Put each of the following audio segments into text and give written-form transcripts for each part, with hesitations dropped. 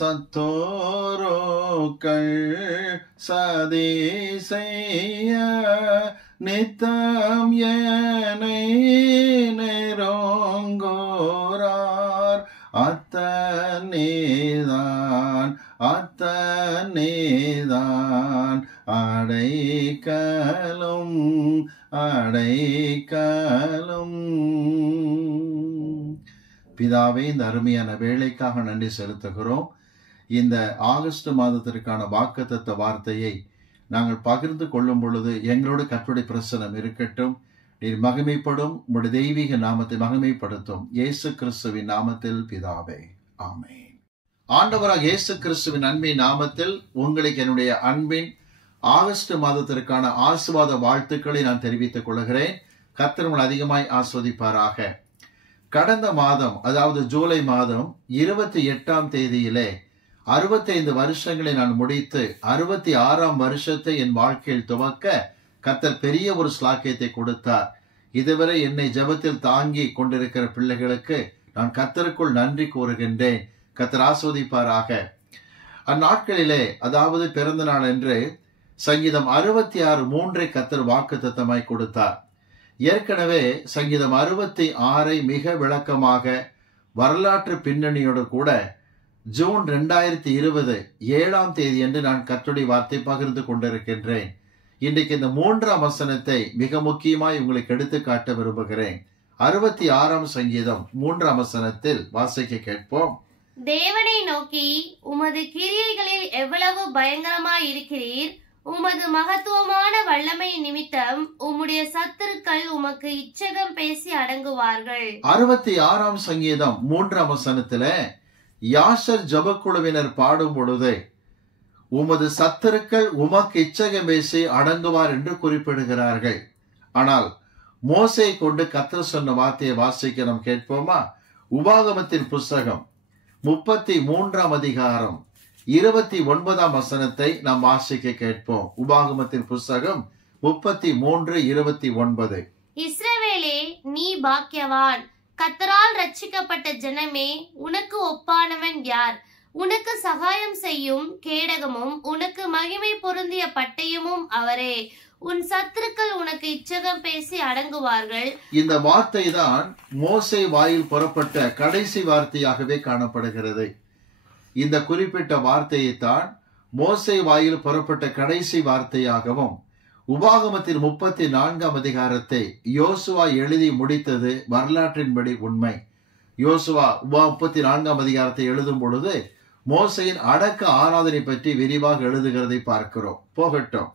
சத்தோரோக்கள் சதி செய்ய நித்தம் ஏனை நெருங்கோரார் அத்தனேதான் அடைக்கலும் பிதாவே, இந்த அருமையான வேலைக்காக நன்றி செலுத்துகிறோம். இந்த ஆகஸ்ட் மாதத்திற்கான வாக்குத்தத்த வார்த்தையை நாங்கள் பகிர்ந்து கொள்ளும் பொழுது எங்களோடு கர்த்தருடைய பிரசன்னம் இருக்கட்டும். நீர் மகிமைப்படும், உம்முடைய தெய்வீக நாமத்தை மகிமைப்படுத்தும். இயேசு கிறிஸ்துவின் நாமத்தில் பிதாவே, ஆமென். ஆண்டவராக இயேசு கிறிஸ்துவின் அன்பின் நாமத்தில் உங்களுக்கு என்னுடைய அன்பின் ஆகஸ்ட் மாதத்திற்கான ஆசீர்வாத வாழ்த்துக்களை நான் தெரிவித்துக் கொள்கிறேன். கர்த்தர் உங்களை அதிகமாய் ஆஸ்வதிப்பாராக. கடந்த மாதம், அதாவது ஜூலை மாதம் 28ஆம் தேதியிலே 65 வருஷங்களை நான் முடித்து 66ஆம் வருஷத்தை என் வாழ்க்கையில் துவக்க கர்த்தர் பெரிய ஒரு ஸ்லாக்கியத்தை கொடுத்தார். இதுவரை என்னை ஜெபத்தில் தாங்கி கொண்டிருக்கிற பிள்ளைகளுக்கு நான் கர்த்தருக்குள் நன்றி கூறுகின்றேன். கர்த்தர் ஆஸ்வதிப்பாராக. அந்நாட்களிலே, அதாவது பிறந்த நாள் என்று சங்கீதம் 66:3 கர்த்தர் வாக்குத்தத்தமாய் கொடுத்தார். ஏற்கனவே சங்கீதம் 66 மிக விளக்கமாக வரலாற்று பின்னணியோடு கூட ஜூன் 2020 7ஆம் தேதி என்று நான் கர்த்தருடைய வார்த்தை பகிர்ந்து கொண்டிருக்கின்றேன். இன்றைக்கு இந்த 3ஆம் வசனத்தை மிக முக்கியமாய் உங்களுக்கு எடுத்து காட்ட விரும்புகிறேன். 66ஆம் சங்கீதம் 3ஆம் வசனத்தில் வாசிக்க கேட்போம். தேவனை நோக்கி, உமது கிரியைகளில் எவ்வளவு பயங்கரமாய் இருக்கிறீர். உமது மகத்துவமான வல்லமை நிமித்தம் உம்முடைய சத்துருக்கள் உமக்கு இச்சகம் பேசி அடங்குவார்கள். 66ஆம் சங்கீதம் 3ஆம் வசனத்தில யாசர் ஜபக்குழுவினர் பாடும் பொழுது உமது சத்துருக்கள் உமக்கு இச்சகம் பேசி அடங்குவார் என்று குறிப்பிடுகிறார்கள். ஆனால் மோசே கொண்டு கர்த்தர் சொன்ன வார்த்தையை வாசிக்க நாம் கேட்போமா? உபாகமத்தின் புஸ்தகம் 33ஆம் அதிகாரம் 29ஆம் வசனத்தை நாம் வாசிக்க கேட்போம். உபாகமத்தின் புஸ்தகம் 33:29. இஸ்ரவேலே, நீ பாக்கியவான். கர்த்தரால் ரட்சிக்கப்பட்ட ஜனமே, உனக்கு ஒப்பானவன் யார்? உனக்கு சகாயம் செய்யும் கேடகமும் உனக்கு மகிமை பொருந்திய பட்டயமும் அவரே. உன் சத்துருக்கள் உனக்கு இச்சகம் பேசி அடங்குவார்கள். இந்த வார்த்தை தான் மோசே வாயில் புறப்பட்ட கடைசி வார்த்தையாகவே காணப்படுகிறது. இந்த குறிப்பிட்ட வார்த்தையை தான் மோசே வாயில் புறப்பட்ட கடைசி வார்த்தையாகவும், உபாகமத்தின் 34ஆம் அதிகாரத்தை யோசுவா எழுதி முடித்தது வரலாற்றின்படி உண்மை. யோசுவா 34ஆம் அதிகாரத்தை எழுதும் பொழுது மோசையின் அடக்க ஆராதனை பற்றி விரிவாக எழுதுகிறதை பார்க்கிறோம். போகட்டும்.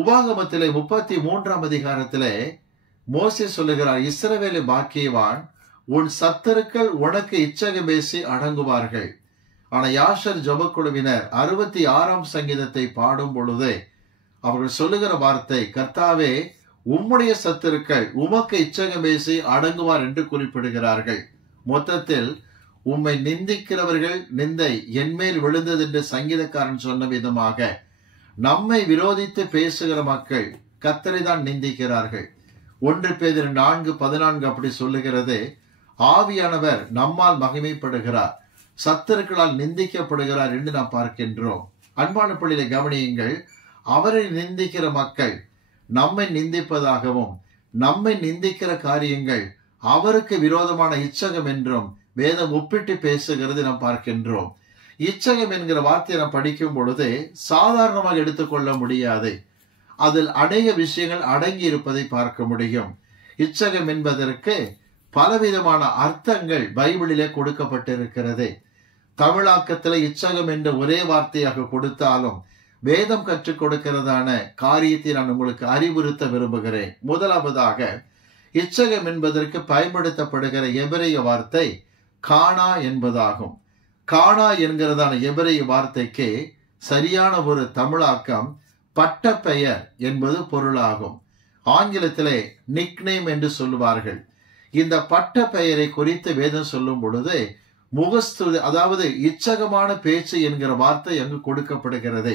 உபாகமத்திலே 33ஆம் அதிகாரத்திலே மோசே சொல்லுகிறார், இஸ்ரவேலே பாக்கியவான், உன் சத்துருக்கள் உனக்கு இச்சகம் பேசி அடங்குவார்கள். ஆனா யாசர் ஜபக்குழுவினர் 66ஆம் சங்கீதத்தை பாடும் பொழுது அவர்கள் சொல்லுகிற வார்த்தை, கர்த்தாவே, உம்முடைய சத்துருக்கள் உமக்கு இச்சகம் பேசி அடங்குவார் என்று குறிப்பிடுகிறார்கள். மொத்தத்தில் உம்மை நிந்திக்கிறவர்கள் நிந்தை என்மேல் விழுந்தது என்று சங்கீதக்காரன் சொன்ன விதமாக நம்மை விரோதித்து பேசுகிற மக்கள் கர்த்தரை தான் நிந்திக்கிறார்கள். 1 பேதுரு 4:14 அப்படி சொல்லுகிறது, ஆவியானவர் நம்மால் மகிமைப்படுகிறார், சத்துருக்களால் நிந்திக்கப்படுகிறார் என்று நாம் பார்க்கின்றோம். அன்பான பிள்ளைகளை கவனியுங்கள். அவரை நிந்திக்கிற மக்கள் நம்மை நிந்திப்பதாகவும் நம்மை நிந்திக்கிற காரியங்கள் அவருக்கு விரோதமான இச்சகம் என்றும் வேதம் ஒப்பிட்டு பேசுகிறது நாம் பார்க்கின்றோம். இச்சகம் என்கிற வார்த்தையை நாம் படிக்கும் பொழுது சாதாரணமாக எடுத்துக்கொள்ள முடியாது. அதில் அநேக விஷயங்கள் அடங்கி இருப்பதை பார்க்க முடியும். இச்சகம் என்பதற்கு பலவிதமான அர்த்தங்கள் பைபிளிலே கொடுக்கப்பட்டிருக்கிறது. தமிழாக்கத்தில் இச்சகம் என்ற ஒரே வார்த்தையாக கொடுத்தாலும் வேதம் கற்றுக் கொடுக்கிறதான காரியத்தை நான் உங்களுக்கு அறிவுறுத்த விரும்புகிறேன். முதலாவதாக, இச்சகம் என்பதற்கு பயன்படுத்தப்படுகிற எபிரேய வார்த்தை கானா என்பதாகும். கானா என்கிறதான எபிரேய வார்த்தைக்கு சரியான ஒரு தமிழாக்கம் பட்டப்பெயர் என்பது பொருளாகும். ஆங்கிலத்திலே நிக்நேம் என்று சொல்லுவார்கள். இந்த பட்ட பெயரை குறித்து வேதம் சொல்லும் பொழுது முகஸ்துதி, அதாவது இச்சகமான பேச்சு என்கிற வார்த்தை அங்கு கொடுக்கப்படுகிறது.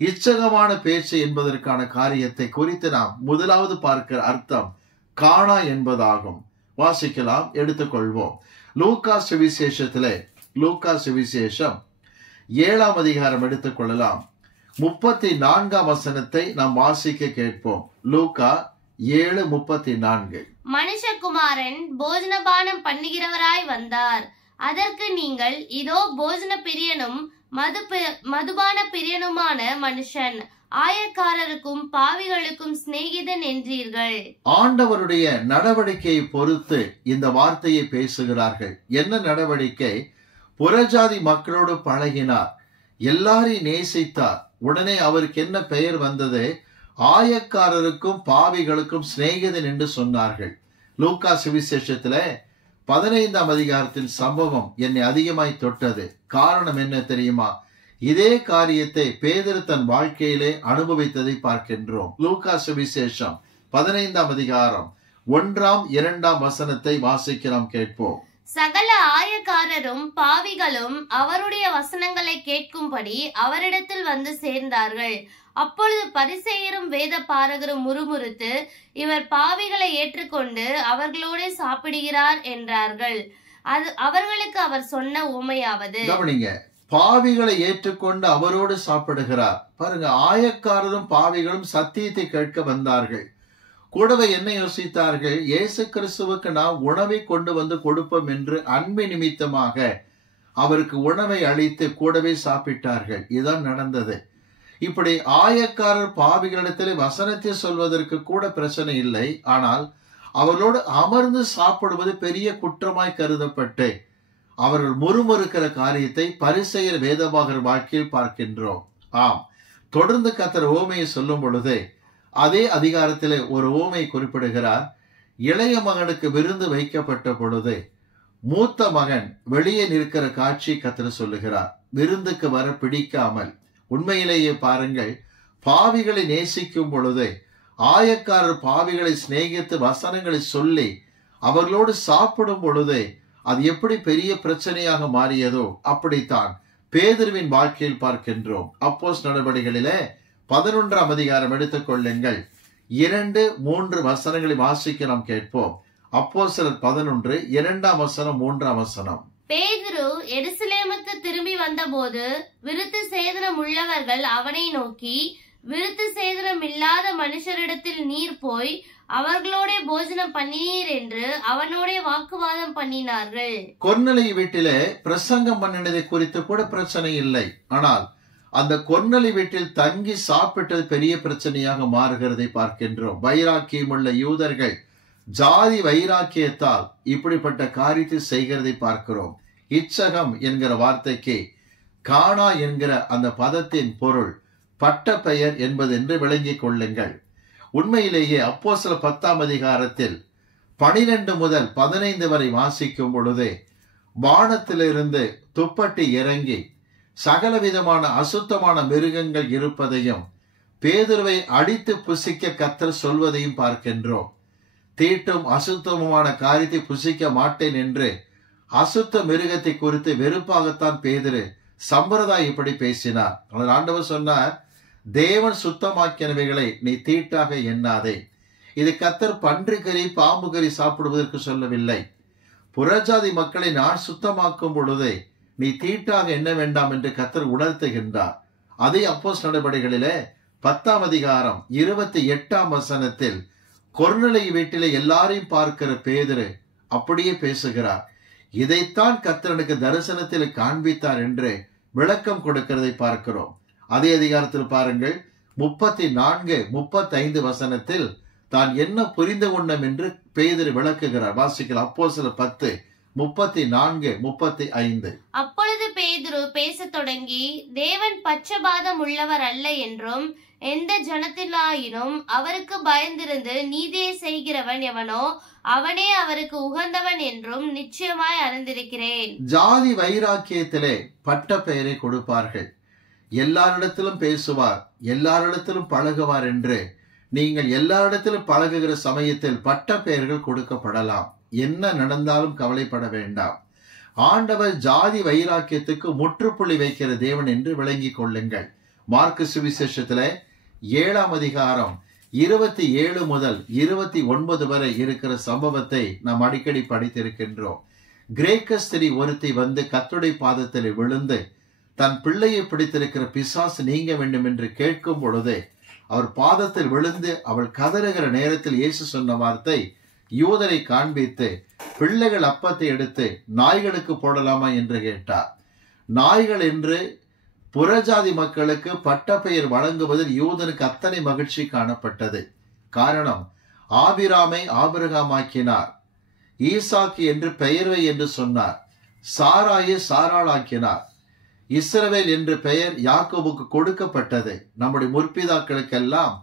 இச்சகமான பேச்சு என்பதற்கான காரியத்தை குறித்து நாம் முதலாவது பார்க்கிற அர்த்தம் காணா என்பதாகும். வாசிக்கலாம், எடுத்துக்கொள்வோம். லூக்கா சுவிசேஷத்திலே, லூக்கா சுவிசேஷம் 7ஆம் அதிகாரம் எடுத்துக்கொள்ளலாம். 34ஆம் வசனத்தை நாம் வாசிக்க கேட்போம். லூக்கா 7:34. மனுஷகுமாரன் போஜனபானம் பண்ணுகிறவராய் வந்தார். அதற்கு நீங்கள், இதோ போஜன பிரியனும் மதுபான பிரியனுமான மனுஷன், ஆயக்காரருக்கும் பாவிகளுக்கும் சிநேகிதன் என்றீர்கள். ஆண்டவருடைய நடவடிக்கையை பொறுத்து இந்த வார்த்தையை பேசுகிறார்கள். என்ன நடவடிக்கை? புறஜாதி மக்களோடு பழகினார், எல்லாரையும் நேசித்தார். உடனே அவருக்கு என்ன பெயர் வந்தது? ஆயக்காரருக்கும் பாவிகளுக்கும் சிநேகிதன் என்று சொன்னார்கள். லூக்கா சுவிசேஷத்துல 15ஆம் அதிகாரத்தின் சம்பவம் என்னை அதிகமாய் தொட்டது. காரணம் என்ன தெரியுமா? இதே காரியத்தை பேதுரு தன் வாழ்க்கையிலே அனுபவித்ததை பார்க்கின்றோம். லூக்கா சுவிசேஷம் 15ஆம் அதிகாரம் 1ஆம் 2ஆம் வசனத்தை வாசிக்க நாம் கேட்போம். சகல ஆயக்காரரும் பாவிகளும் அவருடைய வசனங்களை கேட்கும்படி அவரிடத்தில் வந்து சேர்ந்தார்கள். அப்பொழுது பரிசேயரும் வேத பாரகரும் முறுமுறுத்து, இவர் பாவிகளை ஏற்றுக்கொண்டு அவர்களோட சாப்பிடுகிறார் என்றார்கள். அவர்களுக்கு அவர் சொன்ன உமையாவது, கவனிங்க, பாவிகளை ஏற்றுக்கொண்டு அவரோடு சாப்பிடுகிறார். பாருங்க, ஆயக்காரரும் பாவிகளும் சத்தியத்தை கேட்க வந்தார்கள். கூடவே என்ன யோசித்தார்கள்? இயேசு கிறிஸ்துவுக்கு நாம் உணவை கொண்டு வந்து கொடுப்போம் என்று அன்பு நிமித்தமாக அவருக்கு உணவை அளித்து கூடவே சாப்பிட்டார்கள். இதுதான் நடந்தது. இப்படி ஆயக்காரர் பாவிகளிடத்தில் வசனத்தை சொல்வதற்கு கூட பிரச்சனை இல்லை. ஆனால் அவர்களோடு அமர்ந்து சாப்பிடுவது பெரிய குற்றமாய் கருதப்பட்டு அவர்கள் முறுமுறுக்கிற காரியத்தை பரிசேயர் வேதபாரகர் வாழ்க்கையில் பார்க்கின்றோம். ஆம், தொடர்ந்து கர்த்தர் ஓமையை சொல்லும் பொழுது அதே அதிகாரத்திலே ஒரு ஓமை குறிப்பிடுகிறார். இளைய மகனுக்கு விருந்து வைக்கப்பட்ட பொழுது மூத்த மகன் வெளியே நிற்கிற காட்சி கர்த்தர் சொல்லுகிறார். விருந்துக்கு வர பிடிக்காமல், உண்மையிலேயே பாருங்கள், பாவிகளை நேசிக்கும் பொழுது ஆயக்காரர் பாவிகளை சிநேகித்து வசனங்களை சொல்லி அவர்களோடு சாப்பிடும் பொழுது அது எப்படி பெரிய பிரச்சனையாக மாறியதோ அப்படித்தான் பேதுருவின் வாழ்க்கையில் பார்க்கின்றோம். அப்போஸ்தலர் நடவடிக்கைகளிலே 11ஆம் அதிகாரம் எடுத்துக்கொள்ளுங்கள். 2-3 வசனங்களை வாசிக்க நாம் கேட்போம். அப்போஸ்தலர் 11 2ஆம் வசனம் 3ஆம் வசனம். பேதுரு எருசலேமுக்கு திரும்பி வந்தபோது விருத்து சேதனம் உள்ளவர்கள் அவனை நோக்கி, விருத்து சேதனம் இல்லாத மனுஷரிடத்தில் நீர் போய் அவர்களோட போஜனம் பண்ணினீர் என்று அவனோட வாக்குவாதம் பண்ணினார்கள். கொர்நேலியு வீட்டிலே பிரசங்கம் பண்ணினதை குறித்து கூட பிரச்சனை இல்லை. ஆனால் அந்த கொர்நேலியு வீட்டில் தங்கி சாப்பிட்டது பெரிய பிரச்சனையாக மாறுகிறதை பார்க்கின்றோம். வைராக்கியமுள்ள யூதர்கள் ஜாதி வைராக்கியத்தால் இப்படிப்பட்ட காரியத்தை செய்கிறதை பார்க்கிறோம். இச்சகம் என்கிற வார்த்தைக்கு கானா என்கிற அந்த பதத்தின் பொருள் பட்ட பெயர் என்பது என்று விளங்கிக் கொள்ளுங்கள். உண்மையிலேயே அப்போஸ்தலர் 10ஆம் அதிகாரத்தில் 12 முதல் 15 வரை வாசிக்கும் பொழுது வானத்திலிருந்து துப்பட்டி இறங்கி சகலவிதமான அசுத்தமான மிருகங்கள் இருப்பதையும் பேதுருவை அடித்து புசிக்க கர்த்தர் சொல்வதையும் பார்க்கின்றோம். தீட்டும் அசுத்தமுமான காரியத்தை புசிக்க மாட்டேன் என்று அசுத்த மிருகத்தை குறித்து வெறுப்பாகத்தான் பேதுரு சம்பிரதாயம் இப்படி பேசினார். ஆண்டவர் சொன்னார், தேவன் சுத்தமாக்கினவைகளை நீ தீட்டாக எண்ணாதே. இது கர்த்தர் பன்றி கறி பாம்பு கறி சாப்பிடுவதற்கு சொல்லவில்லை. புறஜாதி மக்களை நான் சுத்தமாக்கும் பொழுது நீ தீட்டாக எண்ண வேண்டாம் என்று கர்த்தர் உணர்த்துகின்றார். அதே அப்போஸ்தலர் நடவடிக்கைகளிலே 10ஆம் அதிகாரம் 28ஆம் வசனத்தில் கொர்நேலியு வீட்டிலே எல்லாரையும் பார்க்கிற பேதுரு அப்படியே பேசுகிறார். இதைத்தான் கர்த்தர் எனக்கு தரிசனத்தில் காண்பித்தார் என்று விளக்கம் கொடுக்கிறதை பார்க்கிறோம். அதே அதிகாரத்தில் பாருங்கள் 34-35 வசனத்தில் தான் என்ன புரிந்து கொண்டோம் என்று பேதுரு விளக்குகிறார். வாசிக்கலாம். அப்போஸ்தலர் 10:34-35. அப்பொழுது பேதுரு பேசத் தொடங்கி, தேவன் பட்சபாதம் உள்ளவர் அல்ல என்றும், எந்த ஜனத்திலாயினும் அவருக்கு பயந்திருந்து நீதியை செய்கிறவன் எவனோ அவனே அவருக்கு உகந்தவன் என்றும் நிச்சயமாய் அறிந்திருக்கிறேன். ஜாதி வைராக்கியத்திலே பட்ட பெயரை கொடுப்பார்கள். எல்லாரிடத்திலும் பேசுவார், எல்லாரிடத்திலும் பழகுவார் என்று நீங்கள் எல்லாரிடத்திலும் பழகுகிற சமயத்தில் பட்ட பெயர்கள் கொடுக்கப்படலாம். என்ன நடந்தாலும் கவலைப்பட வேண்டாம். ஆண்டவர் ஜாதி வைராக்கியத்துக்கு முற்றுப்புள்ளி வைக்கிற தேவன் என்று விளங்கிக் கொள்ளுங்கள். மார்க்கு சுவிசேஷத்துல 7ஆம் அதிகாரம் 27 முதல் 29 வரை இருக்கிற சம்பவத்தை நாம் அடிக்கடி படித்திருக்கின்றோம். கிரேக்க ஸ்திரீ ஒருத்தி வந்து கர்த்தருடைய பாதத்தில் விழுந்து தன் பிள்ளையை பிடித்திருக்கிற பிசாசு நீங்க வேண்டும் என்று கேட்கும் பொழுது அவர் பாதத்தில் விழுந்து அவள் கதறுகிற நேரத்தில் இயேசு சொன்ன வார்த்தை, யூதரை காண்பித்து பிள்ளைகள் அப்பத்தை எடுத்து நாய்களுக்கு போடலாமா என்று கேட்டார். நாய்கள் என்று புறஜாதி மக்களுக்கு பட்டப்பெயர் வழங்குவதில் யூதனுக்கு அத்தனை மகிழ்ச்சி காணப்பட்டது. காரணம், ஆபிராமை ஆபிரகாமாக்கினார், ஈசாக்கு என்று பெயர்வை என்று சொன்னார், சாராயை சாராளாக்கினார், இஸ்ரவேல் என்று பெயர் யாக்கோபுக்கு கொடுக்கப்பட்டது. நம்முடைய முற்பிதாக்களுக்கெல்லாம்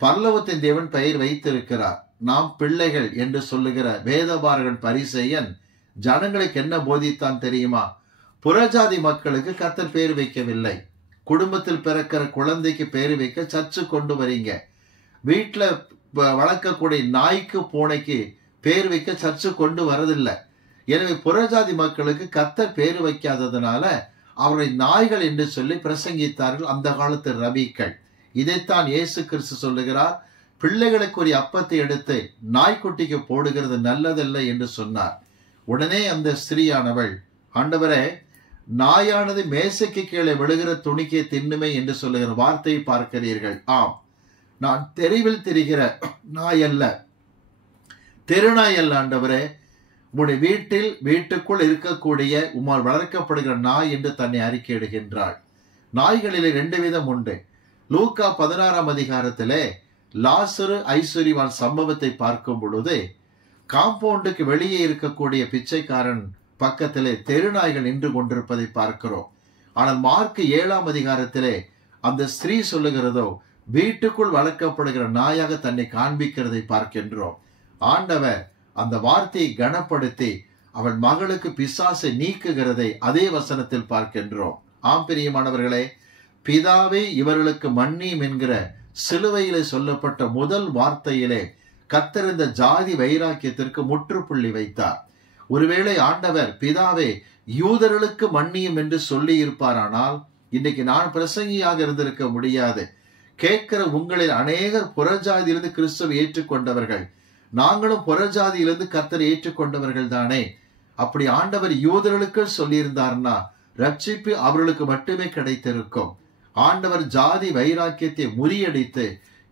பரலோகத்தின் தேவன் பெயர் வைத்திருக்கிறார். நாம் பிள்ளைகள் என்று சொல்லுகிற வேதபாரகன் பரிசேயன் ஜனங்களுக்கு என்ன போதித்தான் தெரியுமா? புறஜாதி மக்களுக்கு கர்த்தர் பேர் வைக்கவில்லை. குடும்பத்தில் பிறக்கிற குழந்தைக்கு பேர் வைக்க சர்ச்சு கொண்டு வரீங்க. வீட்டில் வளர்க்கக்கூடிய நாய்க்கு பூனைக்கு பேர் வைக்க சர்ச்சு கொண்டு வரதில்லை. எனவே புறஜாதி மக்களுக்கு கர்த்தர் பேர் வைக்காததுனால அவர்களை நாய்கள் என்று சொல்லி பிரசங்கித்தார்கள் அந்த காலத்து ரபிக்கள். இதைத்தான் இயேசு கிறிஸ்து சொல்லுகிறார், பிள்ளைகளுக்குரிய அப்பத்தை எடுத்து நாய்க்குட்டிக்கு போடுகிறது நல்லதல்ல என்று சொன்னார். உடனே அந்த ஸ்திரீயானவள், ஆண்டவரே, நாயானது மேசைக்கு கீழே விழுகிற துணிக்கே தின்னுமே என்று சொல்லுகிற வார்த்தையை பார்க்கிறீர்கள். ஆம், நான் தெருவில் திரிகிற நாய் அல்ல, தெருநாய் அல்ல ஆண்டவரே, உம்முடைய வீட்டுக்குள் இருக்கக்கூடிய உம்மால் வளர்க்கப்படுகிற நாய் என்று தன்னை அறிக்கையிடுகின்றாள். நாய்களிலே 2 விதம் உண்டு. லூக்கா 16ஆம் அதிகாரத்திலே லாசரு ஐஸ்வர்யவான் சம்பவத்தை பார்க்கும் பொழுது காம்பவுண்டுக்கு வெளியே இருக்கக்கூடிய பிச்சைக்காரன் பக்கத்திலே தெருநாய்கள் நின்று கொண்டிருப்பதை பார்க்கிறோம். ஆனால் மார்க் 7ஆம் அதிகாரத்திலே அந்த ஸ்திரீ சொல்லுகிறதோ வீட்டுக்குள் வளர்க்கப்படுகிற நாயாக தன்னை காண்பிக்கிறதை பார்க்கின்றோம். ஆண்டவர் அந்த வார்த்தையை கனப்படுத்தி அவள் மகளுக்கு பிசாசை நீக்குகிறதை அதே வசனத்தில் பார்க்கின்றோம். ஆம் பிரியமானவர்களே, பிதாவே இவர்களுக்கு மன்னியும் என்கிற சிலுவையிலே சொல்லப்பட்ட முதல் வார்த்தையிலே கர்த்தர் இந்த ஜாதி வைராக்கியத்திற்கு முற்றுப்புள்ளி வைத்தார். ஒருவேளை ஆண்டவர் பிதாவே யூதர்களுக்கு மன்னியும் என்று சொல்லி இருப்பாரானால் இன்னைக்கு நான் பிரசங்கியாக இருந்திருக்க முடியாது. கேட்கிற உங்களில் அநேகர் புறஜாதியிலிருந்து கிறிஸ்துவை ஏற்றுக்கொண்டவர்கள், நாங்களும் புறஜாதியிலிருந்து கர்த்தரை ஏற்றுக்கொண்டவர்கள் தானே. அப்படி ஆண்டவர் யூதர்களுக்கு சொல்லியிருந்தார்னா ரட்சிப்பு அவர்களுக்கு மட்டுமே கிடைத்திருக்கும். ஆண்டவர் ஜாதி வைராக்கியத்தை முறியடித்து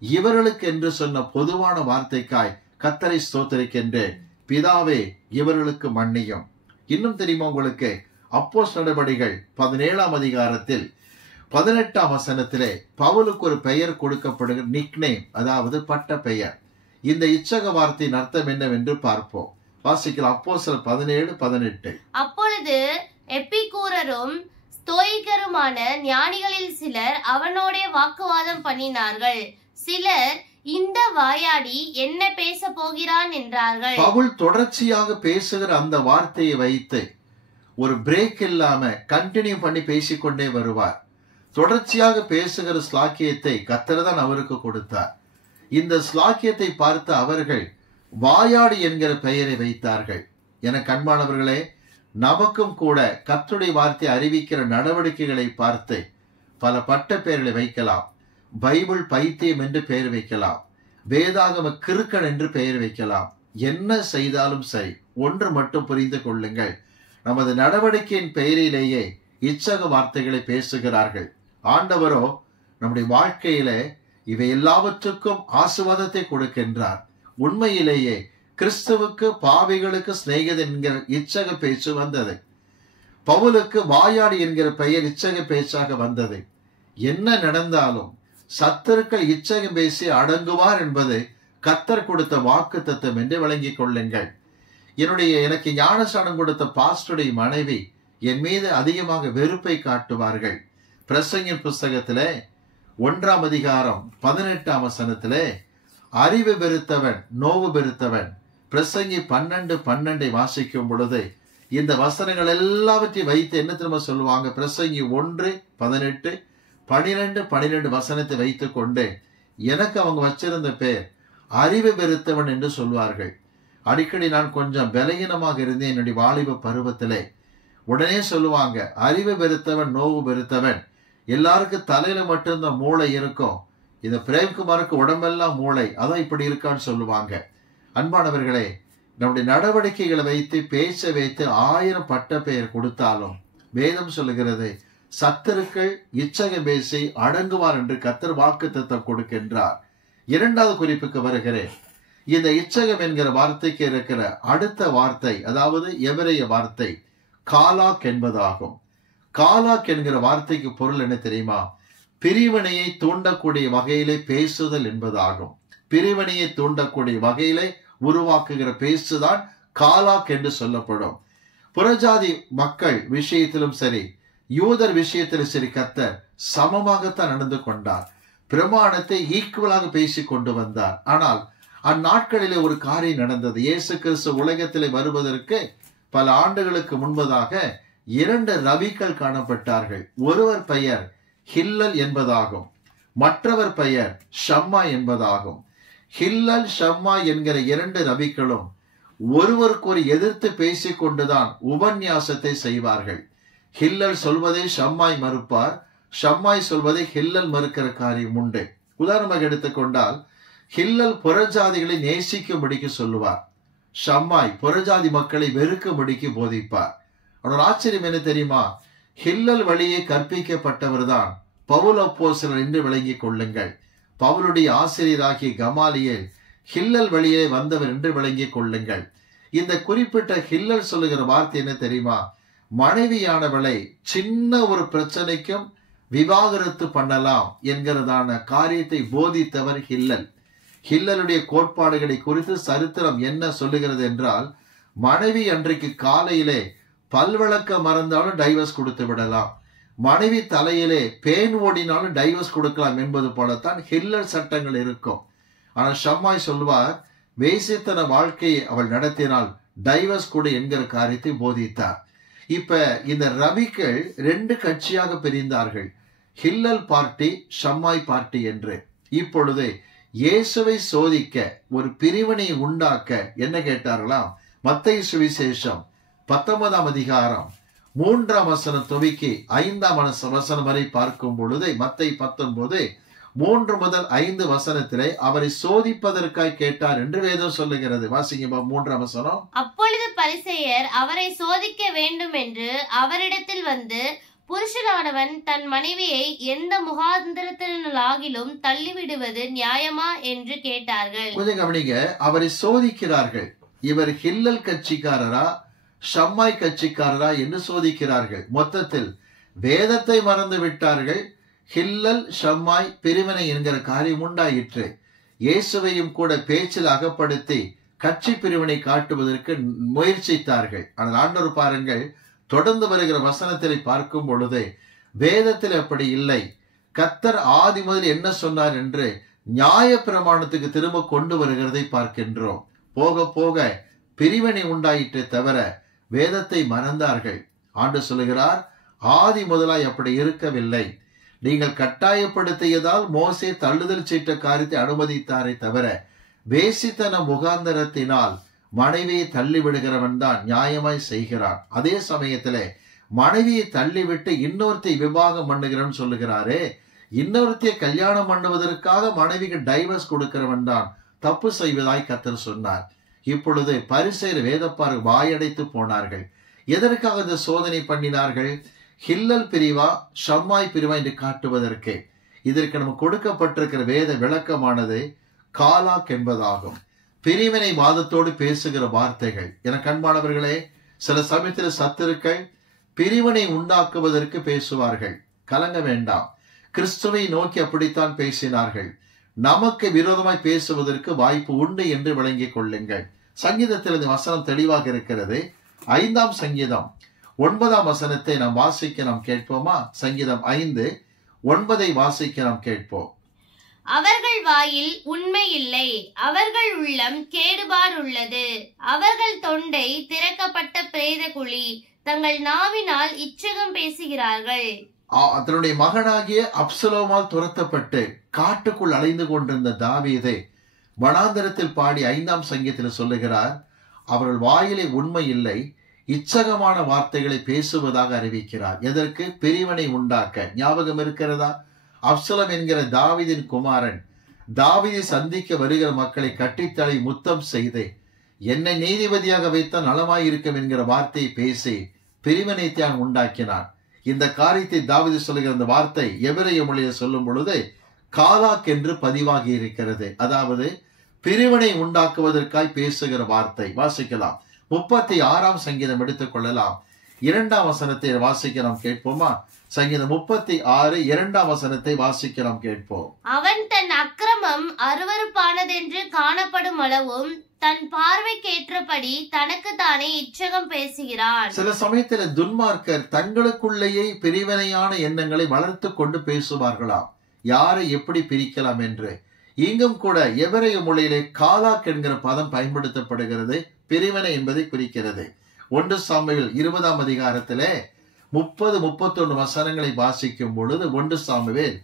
இவர்களுக்கு என்று சொன்ன பொதுவான வார்த்தைக்காய் கர்த்தரை ஸ்தோத்திரிக்கின்றேன். பிதாவே இவர்களுக்கு மன்னியும். இன்னும் தெரியுமா உங்களுக்கு, அப்போஸ்தலர் நடபடிகள் 17ஆம் அதிகாரத்தில் 18ஆம் வசனத்திலே பவுலுக்கு ஒரு பெயர் கொடுக்கப்படுகிற நிக்நேம், அதாவது பட்ட பெயர். இந்த இச்சக வார்த்தையின் அர்த்தம் என்னவென்று பார்ப்போம். வாசிக்கலாம். அப்போஸ்தலர் 17:18. அப்பொழுது எப்பிக்கூரரும் ஸ்தோயிகருமான ஞானிகளில் சிலர் அவனோட வாக்குவாதம் பண்ணினார்கள். சிலர், இந்த வாயாடி என்ன பேச போகிறான் என்றார்கள். பவுல் தொடர்ச்சியாக பேசுகிற அந்த வார்த்தையை வைத்து ஒரு பிரேக் இல்லாம கண்டினியூ பண்ணி பேசிக்கொண்டே வருவார். தொடர்ச்சியாக பேசுகிற ஸ்லாக்கியத்தை கர்த்தர் தான் அவருக்கு கொடுத்தார். இந்த ஸ்லாக்கியத்தை பார்த்து அவர்கள் வாயாடி என்கிற பெயரை வைத்தார்கள். என கண்பானவர்களே, நமக்கும் கூட கர்த்தருடைய வார்த்தை அறிவிக்கிற நடவடிக்கைகளை பார்த்து பல பட்ட பெயர்களை வைக்கலாம். பைபிள் பைத்தியம் என்று பெயர் வைக்கலாம், வேதாகம கிறுக்கன் என்று பெயர் வைக்கலாம். என்ன செய்தாலும் சரி, ஒன்று மட்டும் புரிந்து கொள்ளுங்கள், நமது நடவடிக்கையின் பெயரிலேயே இச்சக வார்த்தைகளை பேசுகிறார்கள். ஆண்டவரோ நம்முடைய வாழ்க்கையில இவை எல்லாவற்றுக்கும் ஆசீர்வாதத்தை கொடுக்கின்றார். உண்மையிலேயே கிறிஸ்துவுக்கு பாவிகளுக்கு சிநேகிதன் என்கிற இச்சக பேச்சு வந்தது. பவுலுக்கு வாயாடி என்கிற பெயர் இச்சக பேச்சாக வந்தது. என்ன நடந்தாலும் சத்துருக்கள் இச்சகம் பேசி அடங்குவார் என்பது கர்த்தர் கொடுத்த வாக்கு தத்துவம் என்று விளங்கிக் கொள்ளுங்கள். எனக்கு ஞானஸ்நானம் கொடுத்த பாஸ்டருடைய மனைவி என் மீது அதிகமாக வெறுப்பை காட்டுவார்கள். பிரசங்கின் புஸ்தகத்திலே 1ஆம் அதிகாரம் 18ஆம் வசனத்திலே அறிவு பெருத்தவன் நோவு பெருத்தவன், பிரசங்கி 12:12 வாசிக்கும் பொழுது இந்த வசனங்கள் எல்லாவற்றையும் வைத்து என்ன திரும்ப சொல்லுவாங்க? பிரசங்கி 1:18, 12 வசனத்தை வைத்து கொண்டு எனக்கு அவங்க வச்சிருந்த பேர் அறிவு பெருத்தவன் என்று சொல்வார்கள். அடிக்கடி நான் கொஞ்சம் பலகீனமாக இருந்தேன் என்னுடைய வாலிப பருவத்திலே. உடனே சொல்லுவாங்க, அறிவு பெருத்தவன் நோவு பெருத்தவன். எல்லாருக்கும் தலையில மட்டும்தான் மூளை இருக்கும், இந்த பிரேம்குமாருக்கு உடம்பெல்லாம் மூளை, அதான் இப்படி இருக்கான்னு சொல்லுவாங்க. அன்பானவர்களே, நம்முடைய நடவடிக்கைகளை வைத்து பேச்ச வைத்து 1000 பட்ட பெயர் கொடுத்தாலும் வேதம் சொல்லுகிறது சத்துருக்கள் இச்சகம் பேசி அடங்குவார் என்று கர்த்தர் வாக்குத்தத்தம் கொடுக்கின்றார். இரண்டாவது குறிப்புக்கு வருகிறேன். இந்த இச்சகம் என்கிற வார்த்தைக்கு இருக்கிற அடுத்த வார்த்தை, அதாவது எபிரேய வார்த்தை காலாக் என்பதாகும். காலாக் என்கிற வார்த்தைக்கு பொருள் என்ன தெரியுமா? பிரிவினையை தூண்டக்கூடிய வகையிலே பேசுதல் என்பதாகும். பிரிவினையை தூண்டக்கூடிய வகையிலே உருவாக்குகிற பேசுதான் காலாக் என்று சொல்லப்படும். புறஜாதி மக்கள் விஷயத்திலும் சரி, யூதர் விஷயத்திலும் சரி, கர்த்தர் சமமாகத்தான் நடந்து கொண்டார். பிரமாணத்தை ஈக்குவலாக பேசி கொண்டு வந்தார். ஆனால் அந்நாட்களிலே ஒரு காரியம் நடந்தது. இயேசு கிறிஸ்து உலகத்திலே வருவதற்கு பல ஆண்டுகளுக்கு முன்பதாக 2 ரபிக்கள் காணப்பட்டார்கள். ஒருவர் பெயர் ஹில்லல் என்பதாகும், மற்றவர் பெயர் ஷம்மா என்பதாகும். ஹில்லல் ஷம்மா என்கிற 2 ரபிக்களும் ஒருவருக்கொரு எதிர்த்து பேசிக் கொண்டுதான் உபன்யாசத்தை செய்வார்கள். ஹில்லல் சொல்வதை ஷம்மாய் மறுப்பார், ஷம்மாய் சொல்வதை ஹில்லல் மறுக்கிற காரியம் உண்டு. உதாரணமாக எடுத்துக்கொண்டால், ஹில்லல் புறஜாதிகளை நேசிக்கும்படிக்கு சொல்லுவார், ஷம்மாய் புறஜாதி மக்களை வெறுக்கும்படிக்கு போதிப்பார். அவனோட ஆச்சரியம் என்ன தெரியுமா? ஹில்லல் வழியே கற்பிக்கப்பட்டவர் தான் பவுல் அப்போஸ்தலர் என்று விளங்கிக் கொள்ளுங்கள். பவுலுடைய ஆசிரியராகிய கமாலியேல் ஹில்லல் வழியே வந்தவர் என்று விளங்கிக் கொள்ளுங்கள். இந்த குறிப்பிட்ட ஹில்லல் சொல்லுகிற வார்த்தை என்ன தெரியுமா? மனைவியானவளை சின்ன ஒரு பிரச்சனைக்கும் விவாகரத்து பண்ணலாம் என்கிறதான காரியத்தை போதித்தவர் ஹில்லல். ஹில்லலுடைய கோட்பாடுகளை குறித்து சரித்திரம் என்ன சொல்லுகிறது என்றால், மனைவி அன்றைக்கு காலையிலே பல்வழக்க மறந்தாலும் டைவர்ஸ் கொடுத்து விடலாம், மனைவி தலையிலே பேன் ஓடினாலும் டைவர்ஸ் கொடுக்கலாம் என்பது போலத்தான் ஹில்லல் சட்டங்கள் இருக்கும். ஆனால் ஷம்மாய் சொல்வார், வேசித்தன வாழ்க்கையை அவள் நடத்தினால் டைவர்ஸ் கொடு என்கிற காரியத்தை போதித்தார். இப்ப இந்த ரபிக்கள் 2 கட்சியாக பிரிந்தார்கள், ஹில்லல் பார்ட்டி, ஷம்மாய் பார்ட்டி என்று. இப்பொழுது இயேசுவை சோதிக்க, ஒரு பிரிவினை உண்டாக்க என்ன கேட்டார்களாம்? மத்தேயு சுவிசேஷம் 19ஆம் அதிகாரம் 3ஆம் வசனம் துவக்கி 5ஆம் வசனம் வரை பார்க்கும் பொழுது, மத்தேயு 19 3 முதல் 5 வசனத்திலே அவரை சோதிப்பதற்காய் கேட்டார் என்று வேதம் சொல்லுகிறது. வாசிங்க 3ஆம் வசனம். அப்பொழுது பரிசேயர் அவரை சோதிக்க வேண்டும் என்று அவரிடத்தில் வந்து, புருஷனானவன் தன் மனைவியை எந்த முகாந்திரத்தினாகிலும் தள்ளிவிடுவது நியாயமா என்று கேட்டார்கள். கொஞ்சம் கவனிங்க, அவரை சோதிக்கிறார்கள். இவர் ஹில்லல் கட்சிக்காரரா ஷம்மாய் கட்சிக்காரரா என்று சோதிக்கிறார்கள். மொத்தத்தில் வேதத்தை மறந்து விட்டார்கள். ஹில்லல் ஷம்மாய் பிரிவினை என்கிற காரியம் உண்டாயிற்று. இயேசுவையும் கூட பேச்சில் அகப்படுத்தி கட்சி பிரிவினை காட்டுவதற்கு முயற்சித்தார்கள். ஆனால் ஆண்டவர் பாருங்கள், தொடர்ந்து வருகிற வசனத்தை பார்க்கும் பொழுது வேதத்தில் அப்படி இல்லை. கர்த்தர் ஆதி முதல் என்ன சொன்னார் என்று நியாய பிரமாணத்துக்கு திரும்ப கொண்டு வருகிறதை பார்க்கின்றோம். போக போக பிரிவினை உண்டாயிற்றே தவிர வேதத்தை மறந்தார்கள். ஆண்டு சொல்லுகிறார், ஆதி முதலாய் அப்படி இருக்கவில்லை. நீங்கள் கட்டாயப்படுத்தியதால் மோசே தள்ளுதல் சீட்ட காரியத்தை அனுமதித்தாரே தவிர வேசித்தன முகாந்தரத்தினால் மனைவியை தள்ளி விடுகிறவன் தான் நியாயமாய் செய்கிறான். அதே சமயத்திலே மனைவியை தள்ளிவிட்டு இன்னொருத்தை விவாகம் பண்ணுகிறவன் சொல்லுகிறாரே, இன்னொருத்தைய கல்யாணம் பண்ணுவதற்காக மனைவிக்கு டைவர்ஸ் கொடுக்கிறவன் தான் தப்பு செய்வதாய் கர்த்தர் சொன்னார். இப்பொழுது பரிசேயர் வேதப்பார் வாயடைத்து போனார்கள். எதற்காக இந்த சோதனை பண்ணினார்கள்? ஹில்லல் பிரிவா ஷம்மாய் பிரிவா என்று காட்டுவதற்கு. இதற்கு நமக்கு கொடுக்கப்பட்டிருக்கிற வேத விளக்கமானது காலாக் என்பதாகும். பிரிவினை வாதத்தோடு பேசுகிற வார்த்தைகள். என கண்பானவர்களே, சில சமயத்தில் சத்துருக்கள் பிரிவினை உண்டாக்குவதற்கு பேசுவார்கள். கலங்க வேண்டாம், கிறிஸ்துவை நோக்கி அப்படித்தான் பேசினார்கள். நமக்கு விரோதமாய் பேசுவதற்கு வாய்ப்பு உண்டு என்று விளங்கிக் கொள்ளுங்கள். சங்கீதத்தில் இந்த வசனம் தெளிவாக இருக்கிறது. 5ஆம் சங்கீதம் 9ஆம் வசனத்தை நாம் வாசிக்க நாம் கேட்போமா? சங்கீதம் 5:9 வாசிக்க நாம் கேட்போம். அவர்கள் வாயில் உண்மை இல்லை, அவர்கள் உள்ளம் கேடுபாடுள்ளது, அவர்கள் தொண்டை திறக்கப்பட்ட பிரேத குழி, தங்கள் நாவினால் இச்சகம் பேசுகிறார்கள். தன்னுடைய மகனாகிய அப்சலோமால் துரத்தப்பட்டு காட்டுக்குள் அலைந்து கொண்டிருந்த தாவீதை வனாந்தரத்தில் பாடி 5ஆம் சங்கீதத்தில் சொல்லுகிறார், அவர்கள் வாயிலே உண்மை இல்லை, இச்சகமான வார்த்தைகளை பேசுவதாக அறிவிக்கிறார். எதற்கு? பிரிவினை உண்டாக்க. ஞாபகம் இருக்கிறதா? அப்சலம் என்கிற தாவீதின் குமாரன் தாவீதை சந்திக்க வருகிற மக்களை கட்டித்தலை முத்தம் செய்து, என்னை நீதிபதியாக வைத்தால் நலமாயிருக்கும் என்கிற வார்த்தையை பேசி பிரிவினைத்தான் உண்டாக்கினான். இந்த காரியத்தை தாவீது சொல்லுகிற அந்த வார்த்தை எபிரேய மொழியில் சொல்லும் பொழுது காலாக் என்று பதிவாகி இருக்கிறது. அதாவது பிரிவினை உண்டாக்குவதற்காய் பேசுகிற வார்த்தை. வாசிக்கலாம். 36ஆம் சங்கீதம் எடுத்துக் கொள்ளலாம். 2ஆம் வசனத்தை வாசிக்க நாம் கேட்போமா? சங்கீதம் 36 2ஆம் வசனத்தை வாசிக்க நாம் கேட்போம். அவன் தன் அக்கிரமம் அருவருப்பானதென்று காணப்படும் அளவும் தன் பார்வைக்கு ஏற்றபடி தனக்கு தானே இச்சகம் பேசுகிறான். சில சமயத்தில் துன்மார்க்கர் தங்களுக்குள்ளேயே பிரிவினையான எண்ணங்களை வளர்த்து கொண்டு பேசுவார்களாம், யாரை எப்படி பிரிக்கலாம் என்று. இங்கும் கூட எபிரேய மொழியிலே காலாக் என்கிற பதம் பயன்படுத்தப்படுகிறது. பிரிவினை என்பதை குறிக்கிறது. 1 சாமுவேல் 20ஆம் அதிகாரத்திலே 30-31 வசனங்களை வாசிக்கும் பொழுது 1 சாமுவேல்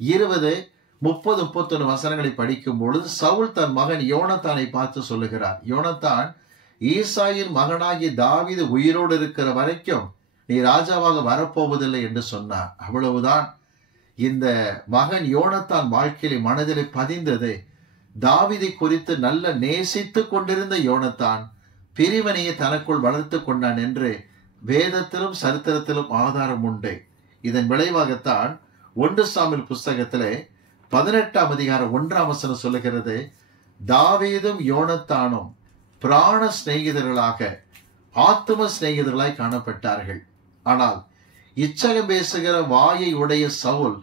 20-30-31 வசனங்களை படிக்கும் பொழுது சவுல் தன் மகன் யோனத்தானை பார்த்து சொல்லுகிறார். யோனத்தான், ஈசாயின் மகனாகிய தாவீது உயிரோடு இருக்கிற வரைக்கும் நீ ராஜாவாக வரப்போவதில்லை என்று சொன்னார். அவ்வளவுதான். இந்த மகன் யோனத்தான் வாழ்க்கையிலே மனதிலே பதிந்தது. தாவீதை குறித்து நல்ல நேசித்து கொண்டிருந்த யோனத்தான் பிரிவினையை தனக்குள் வளர்த்து கொண்டான் என்று வேதத்திலும் சரித்திரத்திலும் ஆதாரம் உண்டு. இதன் விளைவாகத்தான் 1 சாமுவேல் புஸ்தகத்திலே 18ஆம் அதிகாரம் 1ஆம் வசனம் சொல்லுகிறது, தாவீதும் யோனத்தானும் பிராண சிநேகிதர்களாக, ஆத்தும சிநேகிதர்களாய் காணப்பட்டார்கள். ஆனால் இச்சகம் பேசுகிற வாயை உடைய சவுல்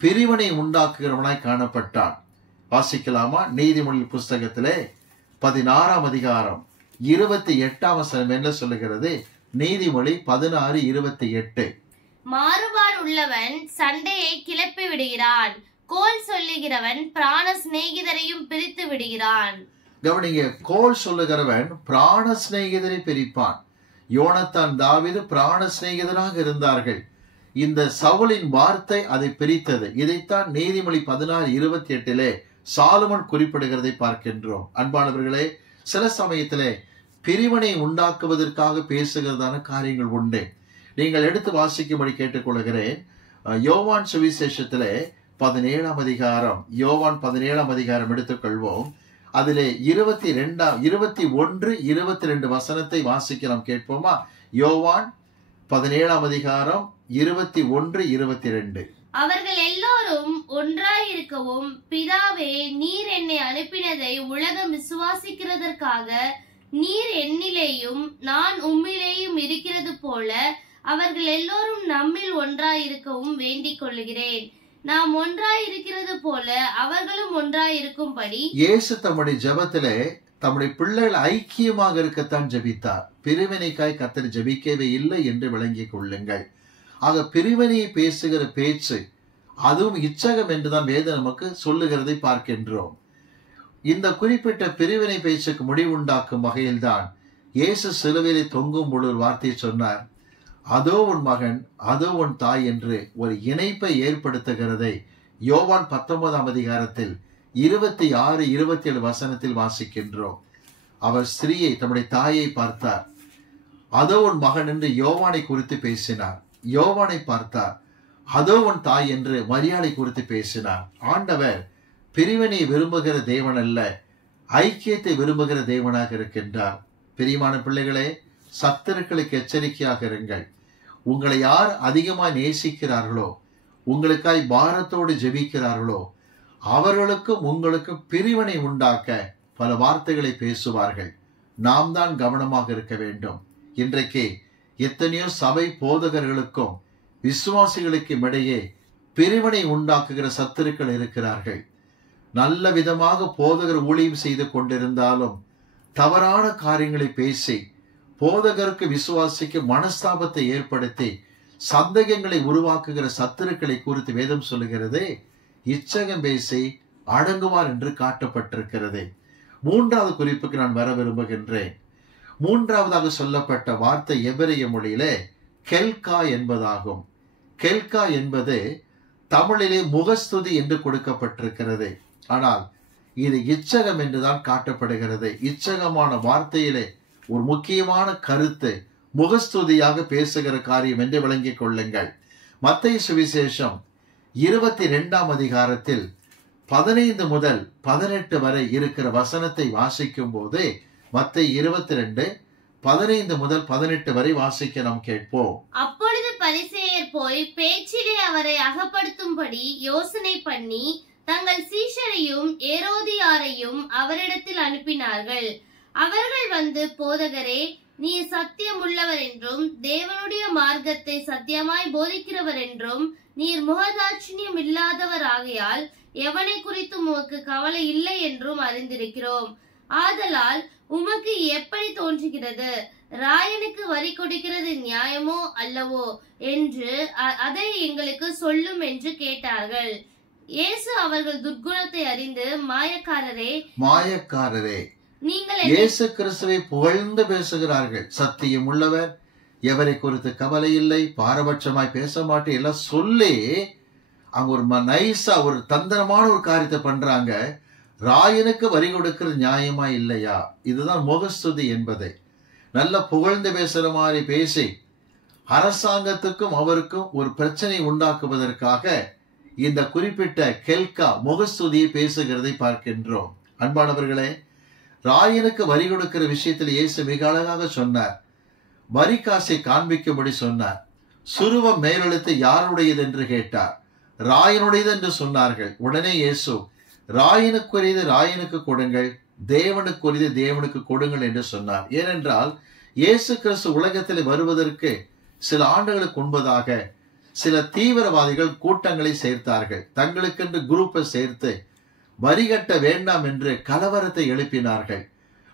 பிரிவினை உண்டாக்குகிறவனாய் காணப்பட்டான். வாசிக்கலாமா? நீதிமொழி புஸ்தகத்திலே 16ஆம் அதிகாரம் 28ஆம் வசனம் என்ன சொல்லுகிறது? நீதிமொழி 16:28. மாறுபாடு உள்ளவன் சண்டையை கிளப்பி விடுகிறான், கோல் சொல்லுகிறவன் பிராண சிநேகிதரையும் பிரித்து விடுகிறான். கவனிங்க, கோல் சொல்லுகிறவன் பிராண சிநேகிதரை பிரிப்பான். யோனத்தான் தாவீது பிராண சிநேகிதராக இருந்தார்கள். இந்த சவுலின் வார்த்தை அதை பிரித்தது. இதைத்தான் நீதிமொழி 16:28 சாலமோன் குறிப்பிடுகிறதை பார்க்கின்றோம். அன்பானவர்களே, சில சமயத்திலே பிரிவினை உண்டாக்குவதற்காக பேசுகிறதான காரியங்கள் உண்டு. நீங்கள் எடுத்து வாசிக்கும்படி கேட்டுக்கொள்கிறேன். யோவான் சுவிசேஷத்திலே 17ஆம் அதிகாரம், யோவான் 17ஆம் அதிகாரம் எடுத்துக்கொள்வோம். அதிலே 21-22 வசனத்தை வாசிக்க நாம் கேட்போமா? யோவான் 17ஆம் அதிகாரம் 21-22. அவர்கள் எல்லோரும் ஒன்றாயிருக்கவும், பிதாவே, நீர் என்னை அனுப்பினதை உலகம் விசுவாசிக்கிறதற்காக நீர் என்னிலேயும் நான் உம்மிலேயும் இருக்கிறது போல அவர்கள் எல்லோரும் நம்மில் ஒன்றாயிருக்கவும் வேண்டிக் கொள்ளுகிறேன். நாம் ஒன்றாயிருக்கிறது போல அவர்களும் ஒன்றாயிருக்கும்படி. இயேசு தம்முடைய ஜெபத்திலே தம்முடைய பிள்ளைகள் ஐக்கியமாக இருக்கத்தான் ஜெபித்தார். பிரிவினைக்காய் கர்த்தர் ஜெபிக்கவே இல்லை என்று விளங்கிக் கொள்ளுங்கள். ஆக பிரிவினையை பேசுகிற பேச்சு அதுவும் இச்சகம் என்றுதான் வேதம் நமக்கு சொல்லுகிறதை பார்க்கின்றோம். இந்த குறிப்பிட்ட பிரிவினை பேச்சுக்கு முடிவுண்டாக்கும் வகையில்தான் இயேசு சிலுவையிலே தொங்கும் பொழுது ஒரு வார்த்தையை சொன்னார், அதோ உன் மகன், அதோ உன் தாய் என்று ஒரு இணைப்பை ஏற்படுத்துகிறதை யோவான் 19ஆம் அதிகாரத்தில் 26-27 வசனத்தில் வாசிக்கின்றோம். அவர் ஸ்திரீயை, தம்முடைய தாயை பார்த்தார். அதோ உன் மகன் என்று யோவானை குறித்து பேசினார். யோவானை பார்த்தார். அதோ உன் தாய் என்று மரியாதை குறித்து பேசினார். ஆண்டவர் பிரிவினை விரும்புகிற தேவன் அல்ல, ஐக்கியத்தை விரும்புகிற தேவனாக இருக்கின்றார். பிரியமான பிள்ளைகளே, சத்துருக்களுக்கு எச்சரிக்கையாக இருங்கள். உங்களை யார் அதிகமாய் நேசிக்கிறார்களோ, உங்களுக்காய் பாரத்தோடு ஜெபிக்கிறார்களோ, அவர்களுக்கும் உங்களுக்கும் பிரிவினை உண்டாக்க பல வார்த்தைகளை பேசுவார்கள். நாம் தான் கவனமாக இருக்க வேண்டும். இன்றைக்கு எத்தனையோ சபை போதகர்களுக்கும் விசுவாசிகளுக்கும் இடையே பிரிவினை உண்டாக்குகிற சத்துருக்கள் இருக்கிறார்கள். நல்ல விதமாக போதகர் ஊழியம் செய்து கொண்டிருந்தாலும் தவறான காரியங்களை பேசி போதகருக்கு விசுவாசிக்கு மனஸ்தாபத்தை ஏற்படுத்தி சந்தேகங்களை உருவாக்குகிற சத்துருக்களை குறித்து வேதம் சொல்லுகிறது, இச்சகம் பேசி அடங்குவார் என்று காட்டப்பட்டிருக்கிறது. 3வது குறிப்புக்கு நான் வர விரும்புகின்றேன். 3வதாக சொல்லப்பட்ட வார்த்தை எபிரேய மொழியிலே கெல்கா என்பதாகும். கெல்கா என்பது தமிழிலே முகஸ்துதி என்று கொடுக்கப்பட்டிருக்கிறது. ஆனால் இது இச்சகம் என்றுதான் காட்டப்படுகிறது. இச்சகமான வார்த்தையிலே ஒரு முக்கியமான கருத்து முகஸ்துதியாக பேசுகிற காரியம் என்று விளங்கிக் கொள்ளுங்கள். மத்தேயு சுவிசேஷம் 22ஆம் அதிகாரத்தில் 15 முதல் 18 வரை இருக்கிற வசனத்தை வாசிக்கும் போது மத்தேயு 22 15 முதல் 18 வரை வாசிக்க நாம் கேட்போம். அப்பொழுது பரிசேயர் போய் பேச்சிலே அவரை அகப்படுத்தும்படி யோசனை பண்ணி தங்கள் சீஷரையும் ஏரோதியாரையும் அவரிடத்தில் அனுப்பினார்கள். அவர்கள் வந்து, போதகரே, நீர் சத்தியம் உள்ளவர் என்றும் தேவனுடைய மார்க்கத்தை சத்தியமாய் போதிக்கிறவர் என்றும் நீர் முகதாட்சிணியம் இல்லாதவர் ஆகையால் எவனை குறித்து உமக்கு கவலை இல்லை என்றும் அறிந்திருக்கிறோம். ஆதலால் உமக்கு எப்படி தோன்றுகிறது? ராயனுக்கு வரி கொடுக்கிறது நியாயமோ அல்லவோ என்று அதை எங்களுக்கு சொல்லும் என்று கேட்டார்கள். இயேசு அவர்கள் துர்க்குணத்தை அறிந்து, மாயக்காரரே, நீங்கள் இயேசு கிறிஸ்துவை புகழ்ந்து பேசுகிறார்கள். சத்தியம் உள்ளவர், எவரை குறித்து கவலை இல்லை, பாரபட்சமாய் பேச மாட்டேன் எல்லாம் சொல்லி அங்க ஒரு நைஸா ஒரு தந்திரமான ஒரு காரியத்தை பண்றாங்க. ராயனுக்கு வரி கொடுக்கிறது நியாயமா இல்லையா? இதுதான் முகஸ்துதி என்பதை நல்ல புகழ்ந்து பேசுற மாதிரி பேசி அரசாங்கத்துக்கும் அவருக்கும் ஒரு பிரச்சனை உண்டாக்குவதற்காக இந்த குறிப்பிட்ட கெல்கா முகஸ்துதியை பேசுகிறதை பார்க்கின்றோம். அன்பானவர்களே, ராயனுக்கு வரி கொடுக்கிற விஷயத்தில் இயேசு மிக அழகாக சொன்னார். வரி காசை காண்பிக்கும்படி சொன்னார். சுருவம் மேலெழுத்து யாருடையது என்று கேட்டார். ராயனுடையது என்று சொன்னார்கள். உடனே இயேசு, ராயனுக்குரியது ராயனுக்கு கொடுங்கள், தேவனுக்குரியது தேவனுக்கு கொடுங்கள் என்று சொன்னார். ஏனென்றால் இயேசு கிறிஸ்து உலகத்தில் வருவதற்கு சில ஆண்டுகளுக்கு முன்பதாக சில தீவிரவாதிகள் கூட்டங்களை சேர்த்தார்கள். தங்களுக்கென்று குரூப்பை சேர்த்து வரி கட்ட வேண்டாம் என்று கலவரத்தை எழுப்பினார்கள்.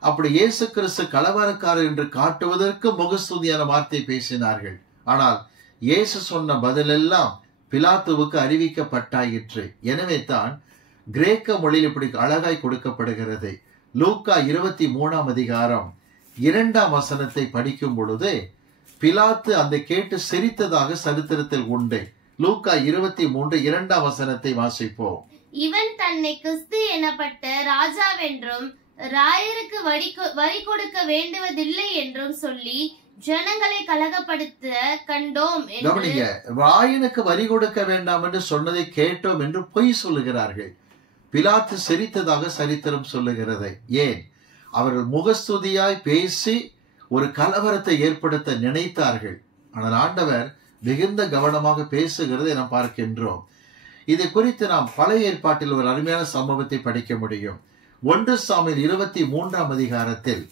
அப்படி இயேசு கிறிஸ்து கலவரக்காரர் என்று காட்டுவதற்கு முகஸ்துதியான வார்த்தை பேசினார்கள். ஆனால் இயேசு சொன்ன பதிலெல்லாம் பிலாத்துவுக்கு அறிவிக்கப்பட்டாயிற்று. எனவே தான் கிரேக்க மொழியில் இப்படி அழகாய் கொடுக்கப்படுகிறது. லூக்கா 23 அதிகாரம் 2 வசனத்தை படிக்கும் பொழுது பிலாத்து அந்த கேட்டு சிரித்ததாக சரித்திரத்தில் உண்டு. லூக்கா 23 2 வசனத்தை வாசிப்போம். இவன் தன்னை கிறிஸ்து எனப்பட்ட ராஜாவென்றும் ராயருக்கு வரி கொடுக்க வேண்டுவதில்லை என்றும் சொல்லி ஜனங்களை கலகப்படுத்த கண்டோம். கவனிங்க, ராயனுக்கு வரி கொடுக்க வேண்டாம் என்று சொன்னதை கேட்டோம் என்று பொய் சொல்லுகிறார்கள். பிலாத்து சிரித்ததாக சரித்திரம் சொல்லுகிறது. ஏன்? அவர்கள் முகஸ்துதியாய் பேசி ஒரு கலவரத்தை ஏற்படுத்த நினைத்தார்கள். ஆனால் ஆண்டவர் மிகுந்த கவனமாக பேசுகிறதை நாம் பார்க்கின்றோம். இதை குறித்து நாம் பழைய ஏற்பாட்டில் ஒரு அருமையான சம்பவத்தை படிக்க முடியும். 1 சாமுவேல் 23 அதிகாரத்தில்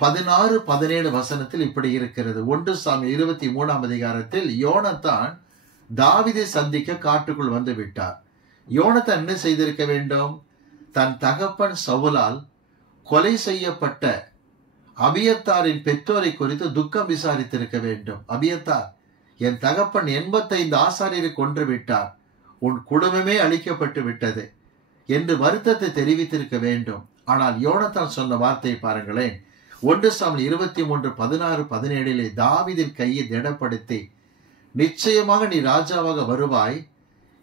16-17 வசனத்தில் இப்படி இருக்கிறது. 1 சாமுவேல் 23 அதிகாரத்தில் யோனத்தான் தாவீதை சந்திக்க காட்டுக்குள் வந்து விட்டார். யோனத்தான் என்ன செய்திருக்க வேண்டும்? தன் தகப்பன் சவுலால் கொலை செய்யப்பட்ட அபியத்தாரின் பெற்றோரை குறித்து துக்கம் விசாரித்திருக்க வேண்டும். அபியத்தார், என் தகப்பன் 85 ஆசாரியரை கொன்று விட்டார், உன் குடும்பமே அழிக்கப்பட்டு விட்டது என்று வருத்தத்தை தெரிவித்திருக்க வேண்டும். ஆனால் யோனத்தான் சொன்ன வார்த்தையை பாருங்களேன். 1 சாமுவேல் 23:16-17 தாவீதின் கையை திடப்படுத்தி, நிச்சயமாக நீ ராஜாவாக வருவாய்,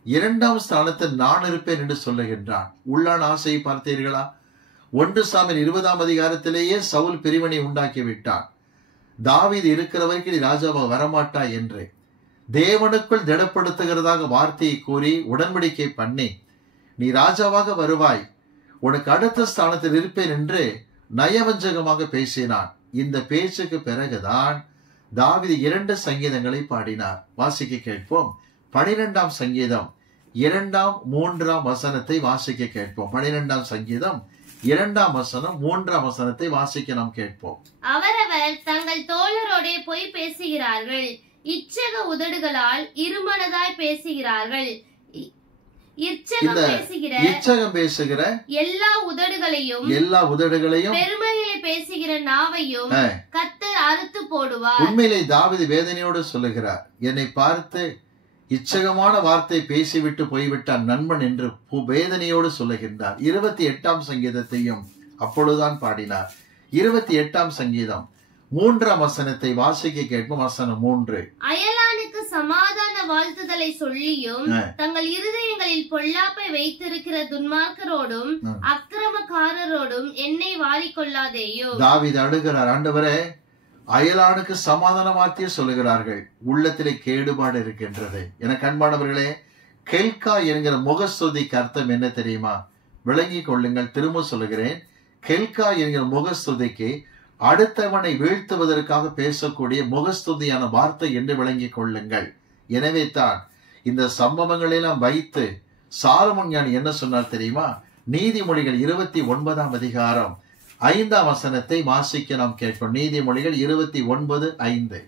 2ஆம் ஸ்தானத்தில் நான் இருப்பேன் என்று சொல்லுகின்றான். உள்ளான ஆசையை பார்த்தீர்களா? 1 சாமுவேல் 20 அதிகாரத்திலேயே சவுல் பிரிவினை உண்டாக்கி விட்டான். தாவீது இருக்கிற வரைக்கும் நீ ராஜாவாக வரமாட்டாய் என்று தேவனுக்குள் திடப்படுத்துகிறதாக வார்த்தையை கூறி உடன்படிக்கை பண்ணி, நீ ராஜாவாக வருவாய், உனக்கு அடுத்த ஸ்தானத்தில் இருப்பேன் என்று நயவஞ்சகமாக பேசினான். இந்த பேச்சுக்கு பிறகுதான் தாவீது 2 சங்கீதங்களை பாடினார். வாசிக்க கேட்போம். 12ஆம் சங்கீதம் 2ஆம் 3ஆம் வசனத்தை வாசிக்க கேட்போம். 12ஆம் சங்கீதம் 2ஆம் வசனம் 3ஆம் வசனத்தை வாசிக்க நாம் கேட்போம். அவரவர் தங்கள் தோழரோடே போய் பேசுகிறார்கள், இச்சக உதடுகளால் இருமனதாய் பேசுகிறார்கள். இச்சகம் பேசுகிற எல்லா உதடுகளையும் பெருமைகளை பேசுகிற நாவையும் கர்த்தர் அறுத்து போடுவார். உண்மையிலே தாவீது வேதனையோடு சொல்லுகிறார், என்னை பார்த்து இச்சகமான வார்த்தை பேசிவிட்டு போய்விட்டான் நண்பன் என்று வேதனையோடு சொல்லுகின்றார். 28ஆம் சங்கீதத்தையும் அப்பொழுதுதான் பாடினார். 28ஆம் சங்கீதம் 3ஆம் வசனத்தை வாசிக்க கேட்போம். வசனம் 3. அயலானுக்கு சமாதான வாழ்த்துதலை சொல்லியும் தங்கள் இருதயங்களில் பொல்லாப்பை வைத்திருக்கிற துன்மார்க்கரோடும் அக்கிரமக்காரரோடும் என்னை வாரிக்கொள்ளாதேயும். தாவீது அழுகிறார், ஆண்டவரே, அயலானுக்கு சமாதான வார்த்தையை சொல்லுகிறார்கள், உள்ளத்திலே கேடுபாடு இருக்கின்றது. எனக்கு அன்பானவர்களே, கெல்கா என்கிற முகஸ்துதிக்கு அர்த்தம் என்ன தெரியுமா? விளங்கி கொள்ளுங்கள். திரும்ப சொல்லுகிறேன். கெல்கா என்கிற முகஸ்துதிக்கு அடுத்தவனை வீழ்த்துவதற்காக பேசக்கூடிய முகஸ்துதியான வார்த்தை என்று விளங்கிக் கொள்ளுங்கள். எனவே தான் இந்த சம்பவங்களெல்லாம் வைத்து சாலமோன் ஞானி என்ன சொன்னார் தெரியுமா? நீதிமொழிகள் 29ஆம் அதிகாரம் 5ஆம் வசனத்தை வாசிக்க நாம் கேட்போம். நீதிமொழிகள் 29:5.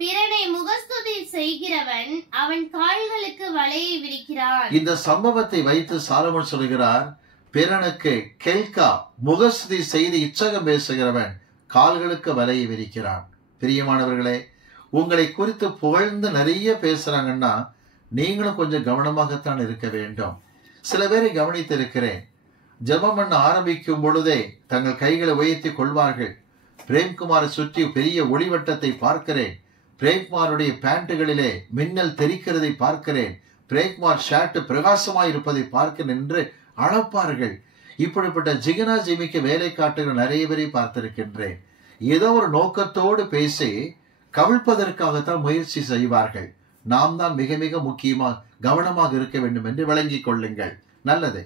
பிறனை முகஸ்துதி செய்கிறவன் அவன் கால்களுக்கு வலையை விரிக்கிறான். இந்த சம்பவத்தை வைத்து சாலமோன் சொல்கிறார், பிறனுக்கு கெல்கா முகஸ்துதி செய்து இச்சகம் பேசுகிறவன் கால்களுக்கு வலையை விரிக்கிறான். பிரியமானவர்களே, உங்களை குறித்து புகழ்ந்து நிறைய பேசுறாங்கன்னா நீங்களும் கொஞ்சம் கவனமாகத்தான் இருக்க வேண்டும். சில பேரை கவனித்திருக்கிறேன், ஜெபம் பண்ண ஆரம்பிக்கும் பொழுதே தங்கள் கைகளை உயர்த்தி கொள்வார்கள். பிரேம்குமாரை சுற்றி பெரிய ஒளிவட்டத்தை பார்க்கிறேன். பிரேம்குமாருடைய பேண்ட்டுகளிலே மின்னல் தெரிக்கிறதை பார்க்கிறேன். பிரேம்குமார் ஷர்ட் பிரகாசமாய் இருப்பதை பார்க்கிறேன் என்று அளப்பார்கள். இப்படிப்பட்ட ஜிகனா ஜிமிக்கு வேலை காட்டுகிற நிறைய பேரை பார்த்திருக்கின்றேன். ஏதோ ஒரு நோக்கத்தோடு பேசி கவிழ்ப்பதற்காகத்தான் முயற்சி செய்வார்கள். நாம் தான் மிக மிக முக்கியமாக கவனமாக இருக்க வேண்டும் என்று விளங்கிக் கொள்ளுங்கள். நல்லது.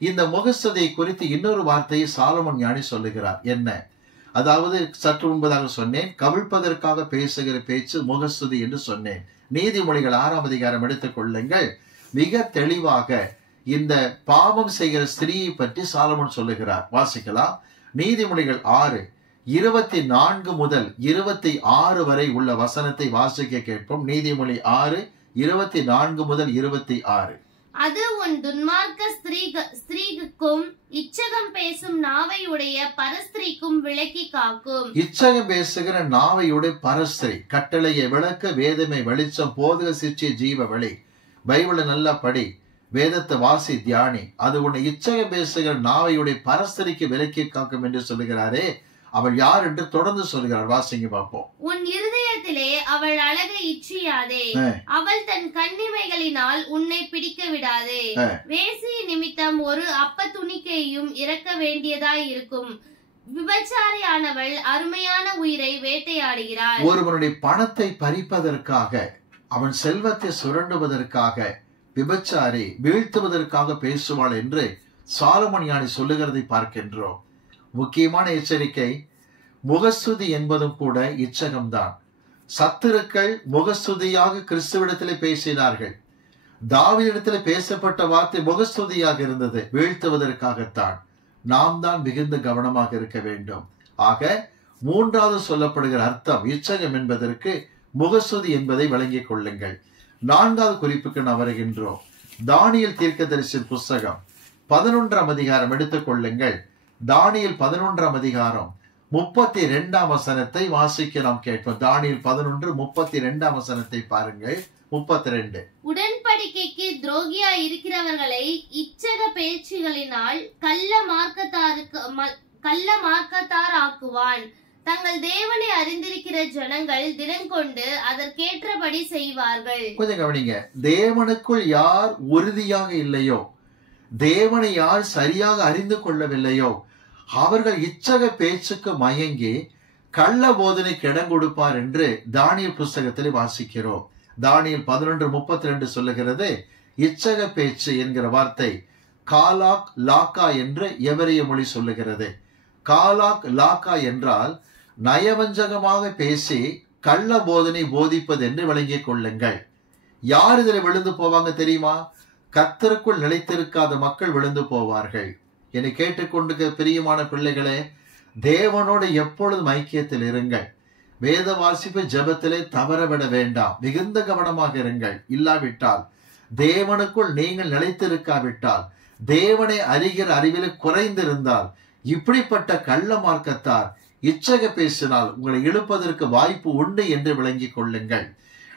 இந்த முகஸ்துதியை குறித்து இன்னொரு வார்த்தையை சாலமோன் ஞானி சொல்லுகிறார். என்ன? அதாவது சற்று முன்பதாக சொன்னேன், கவிழ்ப்பதற்காக பேசுகிற பேச்சு முகஸ்துதி என்று சொன்னேன். நீதிமொழிகள் 6ஆம் அதிகாரம் எடுத்துக் கொள்ளுங்கள். மிக தெளிவாக இந்த பாவம் செய்கிற ஸ்திரீயை பற்றி சாலமோன் சொல்லுகிறார். வாசிக்கலாம். நீதிமொழிகள் 6:24 முதல் 26 வரை உள்ள வசனத்தை வாசிக்க கேட்போம். நீதிமொழி 6:24 முதல் 26. அது உன் துன்மார்க்க ஸ்திரீக்கும் இச்சகம் பேசும் நாவை உடைய பரஸ்திரிக்கும் விலக்கி காக்கும். இச்சகம் பேசுகிற நாவையுடைய பரஸ்திரி, கட்டளையை விளக்க வேதமை வெளிச்சம், போதக சிற்சிய ஜீவ வழி. பைபிளை நல்லா படி, வேதத்தை வாசி, தியானி. அது உன்னை இச்சகம் பேசுகிற நாவையுடைய பரஸ்திரிக்கு விலக்கி காக்கும் என்று சொல்லுகிறாரே, அவள் யார் என்று தொடர்ந்து சொல்கிறார். வாசிங்க பார்ப்போம். உன் இருதயத்திலே அவள் அழகை இச்சியாதே, அவள் தன் கண்ணிமைகளினால் உன்னை பிடிக்க விடாதே. வேசி நிமித்தம் ஒரு அப்ப துணிக்கையும் இறக்க வேண்டியதாய் இருக்கும். விபச்சாரியானவள் அருமையான உயிரை வேட்டையாடுகிறாள். ஒருவனுடைய பணத்தை பறிப்பதற்காக, அவன் செல்வத்தை சுரண்டுவதற்காக, விபச்சாரி வீழ்த்துவதற்காக பேசுவாள் என்று சாலமோன் ஞானி சொல்லுகிறதை பார்க்கின்றோம். முக்கியமான எச்சரிக்கை, முகஸ்துதி என்பதும் கூட இச்சகம்தான். சத்துருக்கள் முகஸ்துதியாக கிறிஸ்துவிடத்திலே பேசினார்கள். தாவீதிடத்திலே பேசப்பட்ட வார்த்தை முகஸ்துதியாக இருந்தது, வீழ்த்துவதற்காகத்தான். நாம் தான் மிகுந்த கவனமாக இருக்க வேண்டும். ஆக மூன்றாவது சொல்லப்படுகிற அர்த்தம் இச்சகம் என்பதற்கு முகஸ்துதி என்பதை விளங்கிக் கொள்ளுங்கள். 4வது குறிப்புக்கு நாம் வருகின்றோம். தானியேல் தீர்க்கதரிசியின் புஸ்தகம் 11ஆம் அதிகாரம் எடுத்துக் கொள்ளுங்கள். தானியேல் 11ஆம் அதிகாரம் 32ஆம் வசனத்தை வாசிக்க நாம் கேட்போம். தானியேல் 11:32ஆம் வசனத்தை பாருங்கள். 32. உடன்படிக்கைக்கு துரோகியா இருக்கிறவர்களை இச்சக பேச்சுகளினால் கள்ள மார்க்கத்தார் ஆக்குவான். தங்கள் தேவனை அறிந்திருக்கிற ஜனங்கள் தினங்கொண்டு அதற்கேற்றபடி செய்வார்கள். கொஞ்சம் கவனிங்க. தேவனுக்குள் யார் உறுதியாக இல்லையோ, தேவனை யார் சரியாக அறிந்து கொள்ளவில்லையோ, அவர்கள் இச்சக பேச்சுக்கு மயங்கி கள்ள போதனைக்கு இடம் கொடுப்பார் என்று தானியேல் புஸ்தகத்தில் வாசிக்கிறோம். தானியேல் 11:32 சொல்லுகிறது, இச்சக பேச்சு என்கிற வார்த்தை காலாக் லாக்கா என்று எபிரேய மொழி சொல்லுகிறது. காலாக் லாக்கா என்றால் நயவஞ்சகமாக பேசி கள்ள போதனை போதிப்பது என்று விளங்கிக் கொள்ளுங்கள். யார் இதில் விழுந்து போவாங்க தெரியுமா? கர்த்தருக்குள் நிலைத்திருக்காத மக்கள் விழுந்து போவார்கள். என்னை கேட்டுக்கொண்டு பிரியமான பிள்ளைகளே, தேவனோடு எப்பொழுதும் ஐக்கியத்தில் இருங்கள். வேத வாசிப்பு ஜெபத்திலே தவறவிட வேண்டாம். மிகுந்த கவனமாக இருங்கள். இல்லாவிட்டால், தேவனுக்குள் நீங்கள் நிலைத்திருக்காவிட்டால், தேவனை அறிகிற அறிவிலே குறைந்திருந்தால், இப்படிப்பட்ட கள்ள மார்க்கத்தார் இச்சக பேசினால் உங்களை இழுப்பதற்கு வாய்ப்பு உண்டு என்று விளங்கிக் கொள்ளுங்கள்.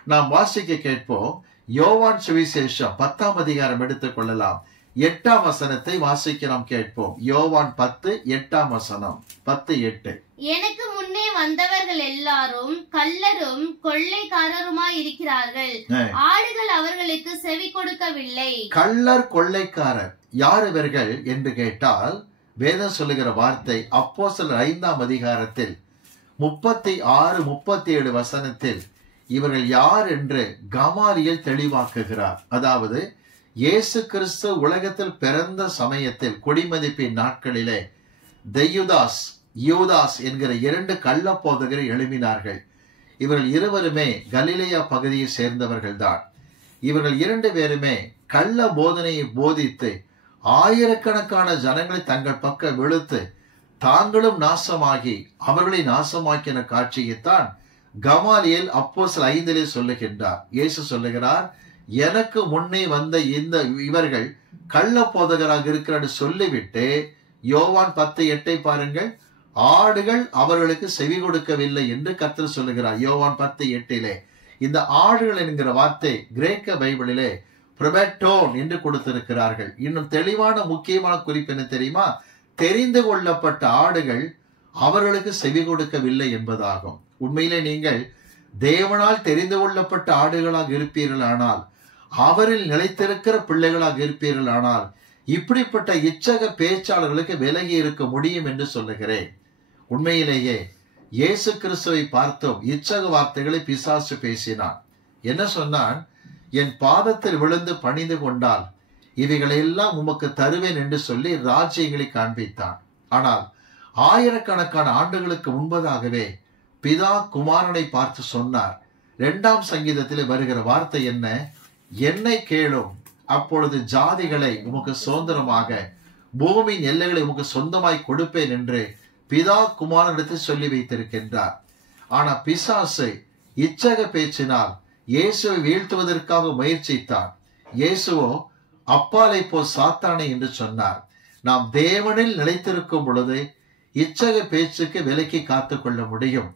நாம் வாசிக்க கேட்போம். யோவான் சுவிசேஷம் 10ஆம் அதிகாரம் எடுத்துக் கொள்ளலாம். 8ஆம் வசனத்தை வாசிக்க நாம் கேட்போம். யோவான் 10:8ஆம் வசனம். 10:8. எனக்கு முன்னே வந்தவர்கள் எல்லாரும் கள்ளரும் கொள்ளைக்காரருமாய் இருக்கிறார்கள். ஆடுகள் அவர்களுக்கு செவி கொடுக்கவில்லை. கள்ளர் கொள்ளைக்காரர் யார் இவர்கள் என்று கேட்டால், வேதம் சொல்லுகிற வார்த்தை அப்போஸ்தலர் 5ஆம் அதிகாரத்தில் 36-37 வசனத்தில் இவர்கள் யார் என்று கமாலியேல் தெளிவாக்குகிறார். அதாவது இயேசு கிறிஸ்து உலகத்தில் பிறந்த சமயத்தில் குடிமதிப்பின் நாட்களிலே தெயுதாஸ் யூதாஸ் என்கிற 2 கள்ள போதகரை எழுப்பினார்கள். இவர்கள் இருவருமே கலிலேயா பகுதியை சேர்ந்தவர்கள்தான். இவர்கள் 2 பேருமே கள்ள போதனையை போதித்து ஆயிரக்கணக்கான ஜனங்களை தங்கள் பக்கம் இழுத்து தாங்களும் நாசமாகி அவர்களை நாசமாக்கின காட்சியைத்தான் கமாலியேல் அப்போஸ்தலர் 5 சொல்லுகின்றார். இயேசு சொல்லுகிறார், எனக்கு முன்னே வந்த இவர்கள் கள்ள போதகராக இருக்கிறார் சொல்லிவிட்டு யோவான் 10:8 பாருங்கள், ஆடுகள் அவர்களுக்கு செவி கொடுக்கவில்லை என்று கர்த்தர் சொல்லுகிறார். யோவான் 10:8 இந்த ஆடுகள் என்கிற வார்த்தை கிரேக்க பைபிளிலே ப்ரொபெட்டோன் என்று கொடுத்திருக்கிறார்கள். இன்னும் தெளிவான முக்கியமான குறிப்பு என்ன தெரியுமா? தெரிந்து கொள்ளப்பட்ட ஆடுகள் அவர்களுக்கு செவி கொடுக்கவில்லை என்பதாகும். உண்மையிலே நீங்கள் தேவனால் தெரிந்து கொள்ளப்பட்ட ஆடுகளாக இருப்பீர்களானால், அவரில் நிலைத்திருக்கிற பிள்ளைகளாக இருப்பீர்களானால், இப்படிப்பட்ட இச்சக பேச்சாளர்களுக்கு விலகி இருக்க முடியும் என்று சொல்லுகிறேன். உண்மையிலேயே இயேசு கிறிஸ்துவை பார்த்தோம். இச்சக வார்த்தைகளை பிசாசு பேசினான். என்ன சொன்னான்? என் பாதத்தில் விழுந்து பணிந்து கொண்டால் இவைகளெல்லாம் உமக்கு தருவேன் என்று சொல்லி ராஜ்யங்களை காண்பித்தான். ஆனால் ஆயிரக்கணக்கான ஆண்டுகளுக்கு முன்பதாகவே பிதா குமாரனை பார்த்து சொன்னார். 2ஆம் சங்கீதத்தில் வருகிற வார்த்தை என்ன? என்னை கேளும், அப்பொழுது ஜாதிகளை உமக்கு சுதந்திரமாக, பூமியின் எல்லைகளை உமக்கு சொந்தமாய் கொடுப்பேன் என்று பிதா குமாரனிடத்தில் சொல்லி வைத்திருக்கின்றார். ஆனா பிசாசு இச்சக பேச்சினால் இயேசுவை வீழ்த்துவதற்காக முயற்சித்தான். இயேசுவோ அப்பாலை போ சாத்தானே என்று சொன்னார். நாம் தேவனில் நிலைத்திருக்கும் பொழுது இச்சக பேச்சுக்கு விலக்கி காத்துக்கொள்ள முடியும்.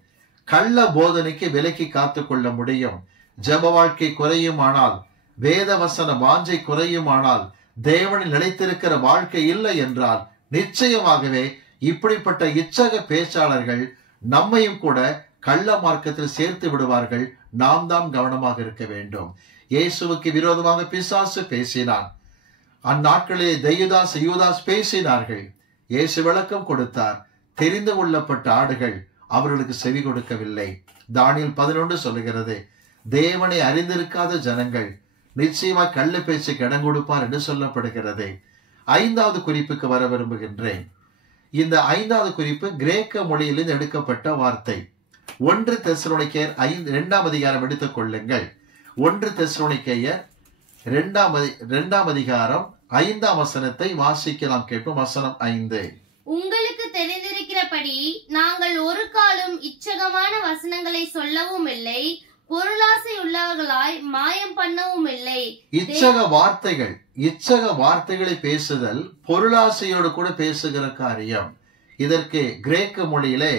கள்ள போதனைக்கு விலக்கி காத்துக்கொள்ள முடியும். ஜெப வாழ்க்கை குறையுமானால், வேத வசன வாஞ்சை குறையுமானால், தேவனில் நிலைத்திருக்கிற வாழ்க்கை இல்லை என்றால் நிச்சயமாகவே இப்படிப்பட்ட இச்சக பேச்சாளர்கள் நம்மையும் கூட கள்ள மார்க்கத்தில் சேர்த்து விடுவார்கள். நாம் தான் கவனமாக இருக்க வேண்டும். இயேசுவுக்கு விரோதமாக பிசாசு பேசினான். அந்நாட்களிலே யூதாஸ் பேசினார்கள். இயேசு விளக்கம் கொடுத்தார். தெரிந்து கொள்ளப்பட்ட ஆடுகள் அவர்களுக்கு செவி கொடுக்கவில்லை. தானியேல் 11 சொல்லுகிறது, தேவனை அறிந்திருக்காத ஜனங்கள் நிச்சயமா கள்ள பேச்சுக்கு இடம் கொடுப்பார் என்று சொல்லப்படுகிறது. 5வது குறிப்புக்கு வர விரும்புகின்றேன். இந்த 5வது குறிப்பு கிரேக்க மொழியிலிருந்து எடுக்கப்பட்ட வார்த்தை. 1 தெசலோனிக்கேயர் 2ஆம் அதிகாரம் எடுத்துக் கொள்ளுங்கள். 1 தெசலோனிக்கேயர் 2ஆம் அதிகாரம் 5ஆம் வசனத்தை வாசிக்கலாம். கேட்போம். வசனம் 5. உங்களுக்கு தெரிந்திருக்கிறபடி நாங்கள் ஒரு காலம் இச்சகமான வசனங்களை சொல்லவும் இல்லை, பொருளாசை உள்ளவர்களாய் மாயம் பண்ணவும் இல்லை. இச்சக வார்த்தைகளை பேசுதல் பொருளாசையோடு கூட பேசுகிற காரியம். இதற்கு கிரேக்க மொழியிலே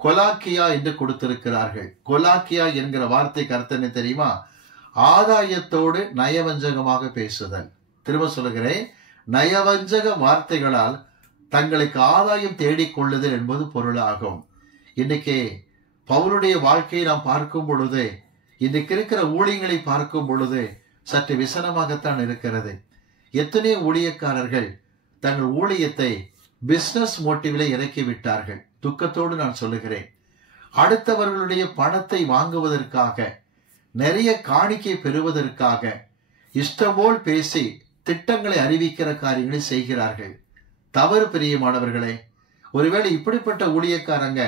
கொலாக்கியா என்று கொடுத்திருக்கிறார்கள். கொலாக்கியா என்கிற வார்த்தை கருத்து தெரியுமா? ஆதாயத்தோடு நயவஞ்சகமாக பேசுதல். திரும்ப சொல்லுகிறேன், நயவஞ்சக வார்த்தைகளால் தங்களுக்கு ஆதாயம் தேடிக்கொள்ளுதல் என்பது பொருளாகும். இன்னைக்கு பவுலுடைய வாழ்க்கையை நாம் பார்க்கும் பொழுது, இன்றைக்கு இருக்கிற ஊழியங்களை பார்க்கும் பொழுது சற்று விசனமாகத்தான் இருக்கிறது. எத்தனையோ ஊழியக்காரர்கள் தங்கள் ஊழியத்தை பிசினஸ் மோட்டிவ்ல இறக்கி விட்டார்கள். துக்கத்தோடு நான் சொல்லுகிறேன். அடுத்தவர்களுடைய பணத்தை வாங்குவதற்காக, நிறைய காணிக்கை பெறுவதற்காக இஷ்டம்போல் பேசி திட்டங்களை அறிவிக்கிற காரியங்களை செய்கிறார்கள். தவறு பிரியமானவர்களே. ஒருவேளை இப்படிப்பட்ட ஊழியக்காரங்க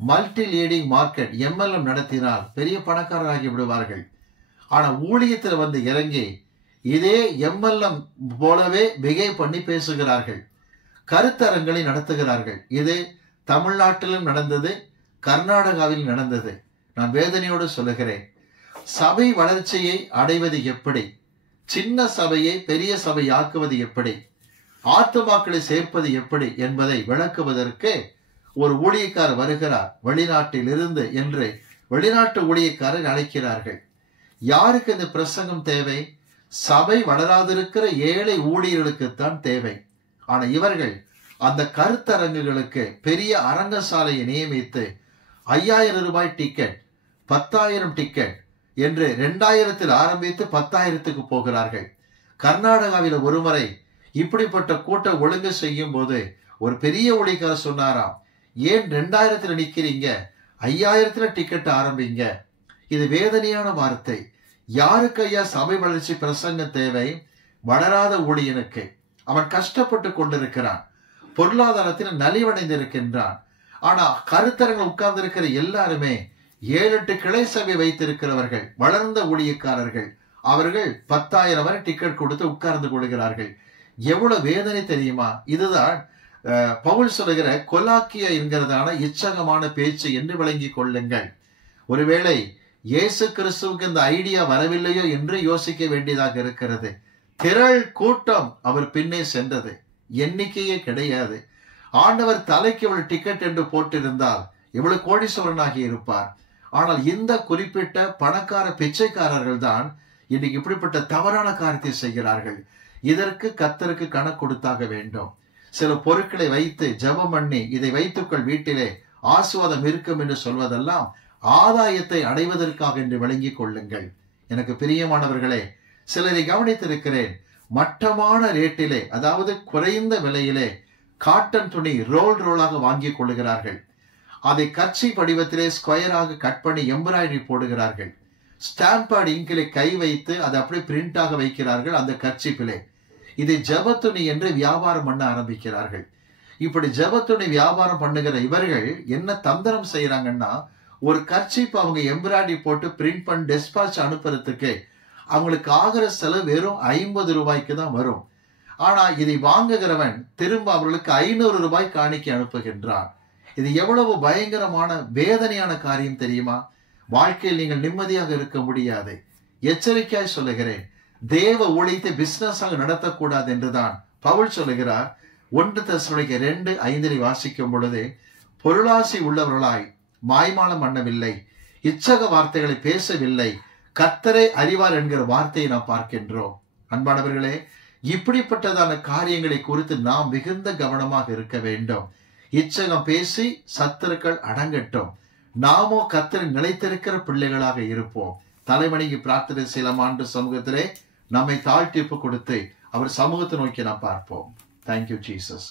மல்டி லீடிங் மார்க்கெட் MLM நடத்தினால் பெரிய பணக்காரராகி விடுவார்கள். ஆனா ஊழியத்தில் வந்து இறங்கி இதே MLM போலவே பிகேவ் பண்ணி பேசுகிறார்கள். கருத்தரங்களை நடத்துகிறார்கள். இது தமிழ்நாட்டிலும் நடந்தது, கர்நாடகாவில் நடந்தது. நான் வேதனையோடு சொல்லுகிறேன். சபை வளர்ச்சியை அடைவது எப்படி, சின்ன சபையை பெரிய சபை ஆக்குவது எப்படி, ஆத்துமாக்களை சேர்ப்பது எப்படி என்பதை விளக்குவதற்கு ஒரு ஊழியக்காரர் வருகிறார் வெளிநாட்டில் இருந்து என்று வெளிநாட்டு ஊழியக்காரர் அழைக்கிறார்கள். யாருக்கு இந்த பிரசங்கம் தேவை? சபை வளராதிருக்கிற ஏழை ஊழியர்களுக்குத்தான் தேவை. ஆனா இவர்கள் அந்த கருத்தரங்குகளுக்கு பெரிய அரங்கசாலையை நியமித்து 5000 ரூபாய் டிக்கெட், 10,000 டிக்கெட் என்று 2000 ஆரம்பித்து 10,000 போகிறார்கள். கர்நாடகாவில் ஒருமுறை இப்படிப்பட்ட கூட்டம் ஒழுங்கு செய்யும் போது ஒரு பெரிய ஊழியக்காரர் சொன்னாராம், ஏன் 2000 நிக்கிறீங்க, 5000 டிக்கெட் ஆரம்பிங்க. இது வேதனையான வார்த்தை. யாருக்கு ஐயா சபை வளர்ச்சி பிரசங்க தேவை? வளராத ஊழியனுக்கு. அவன் கஷ்டப்பட்டு கொண்டிருக்கிறான், பொருளாதாரத்தில் நலிவடைந்திருக்கின்றான். ஆனா கருத்தரங்கள் உட்கார்ந்து இருக்கிற எல்லாருமே 7-8 கிளை சபை வைத்திருக்கிறவர்கள், வளர்ந்த ஊழியக்காரர்கள். அவர்கள் 10,000 வரை டிக்கெட் கொடுத்து உட்கார்ந்து கொள்கிறார்கள். எவ்வளவு வேதனை தெரியுமா? இதுதான் பவுல் சொல்லுகிற கொலாக்கியா என்கிறதான இச்சகமான பேச்சு என்று விளங்கிக் கொள்ளுங்கள். ஒருவேளை இயேசு கிறிஸ்துவுக்கு இந்த ஐடியா வரவில்லையோ என்று யோசிக்க வேண்டியதாக இருக்கிறது. திரள் கூட்டம் அவர் பின்னே சென்றது, எண்ணிக்கையே கிடையாது. ஆண்டவர் தலைக்கு இவ்வளவு டிக்கெட் என்று போட்டிருந்தால் இவ்வளவு கோடீஸ்வரனாகி இருப்பார். ஆனால் இந்த குறிப்பிட்ட பணக்கார பிச்சைக்காரர்கள் தான் இன்னைக்கு இப்படிப்பட்ட தவறான காரியத்தை செய்கிறார்கள். இதற்கு கர்த்தருக்கு கணக்கு கொடுத்தாக வேண்டும். சில பொருட்களை வைத்து ஜெபம் பண்ணி இதை வைத்துக்கள் வீட்டிலே ஆசீர்வாதம் இருக்கும் என்று சொல்வதெல்லாம் ஆதாயத்தை அடைவதற்காக என்று விளங்கிக் கொள்ளுங்கள். எனக்கு பிரியமானவர்களே, சிலரை கவனித்திருக்கிறேன். மட்டமான ரேட்டிலே, அதாவது குறைந்த விலையிலே காட்டன் துணி ரோலாக வாங்கி கொள்ளுகிறார்கள். அதை கர்ச்சி வடிவத்திலே ஸ்கொயராக கட் பண்ணி எம்ப்ராய்டரி போடுகிறார்கள். ஸ்டாம்பேட் இங்கிலே கை வைத்து அதை அப்படியே பிரிண்டாக வைக்கிறார்கள் அந்த கர்ச்சிப்பிலே. இதை ஜெபத்துணி என்று வியாபாரம் பண்ண ஆரம்பிக்கிறார்கள். இப்படி ஜெபத்துணி வியாபாரம் பண்ணுகிற இவர்கள் என்ன தந்திரம் செய்யறாங்கன்னா, ஒரு கர்ச்சிப் அவங்க எம்ப்ராய்டரி போட்டு பிரிண்ட் பண்ணி டெஸ்பாச் அனுப்புறதுக்கு அவங்களுக்கு ஆகிற செலவு வெறும் 50 ரூபாய்க்கு தான் வரும். ஆனா இதை வாங்குகிறவன் திரும்ப அவர்களுக்கு 500 ரூபாய் காணிக்கை அனுப்புகின்றான். இது எவ்வளவு பயங்கரமான வேதனையான காரியம் தெரியுமா? வாழ்க்கையில் நீங்கள் நிம்மதியாக இருக்க முடியாது. எச்சரிக்கையாய் சொல்லுகிறேன், தேவ ஊழியத்தை பிசினஸாக நடத்தக்கூடாது என்றுதான் பவுல் சொல்லுகிறார். 1 தெசலோனிக்கேயர் 2:5 வாசிக்கும் பொழுது, பொருளாசி உள்ளவர்களாய் மாய்மாலம் பண்ணவில்லை, இச்சக வார்த்தைகளை பேசவில்லை, கர்த்தரே அறிவார் என்கிற வார்த்தையை நாம் பார்க்கின்றோம். அன்பானவர்களே, இப்படிப்பட்டதான காரியங்களை குறித்து நாம் மிகுந்த கவனமாக இருக்க வேண்டும். இச்சகம் பேசி சத்துருக்கள் அடங்கட்டும். நாமோ கர்த்தரில் நிலைத்திருக்கிற பிள்ளைகளாக இருப்போம். தலைமணிக்கு பிரார்த்தனை செய்யலாம். ஆண்டு சமூகத்திலே நம்மை தாழ்த்தி கொடுத்து அவர் சமூகத்தை நோக்கி நாம் பார்ப்போம். Thank you Jesus.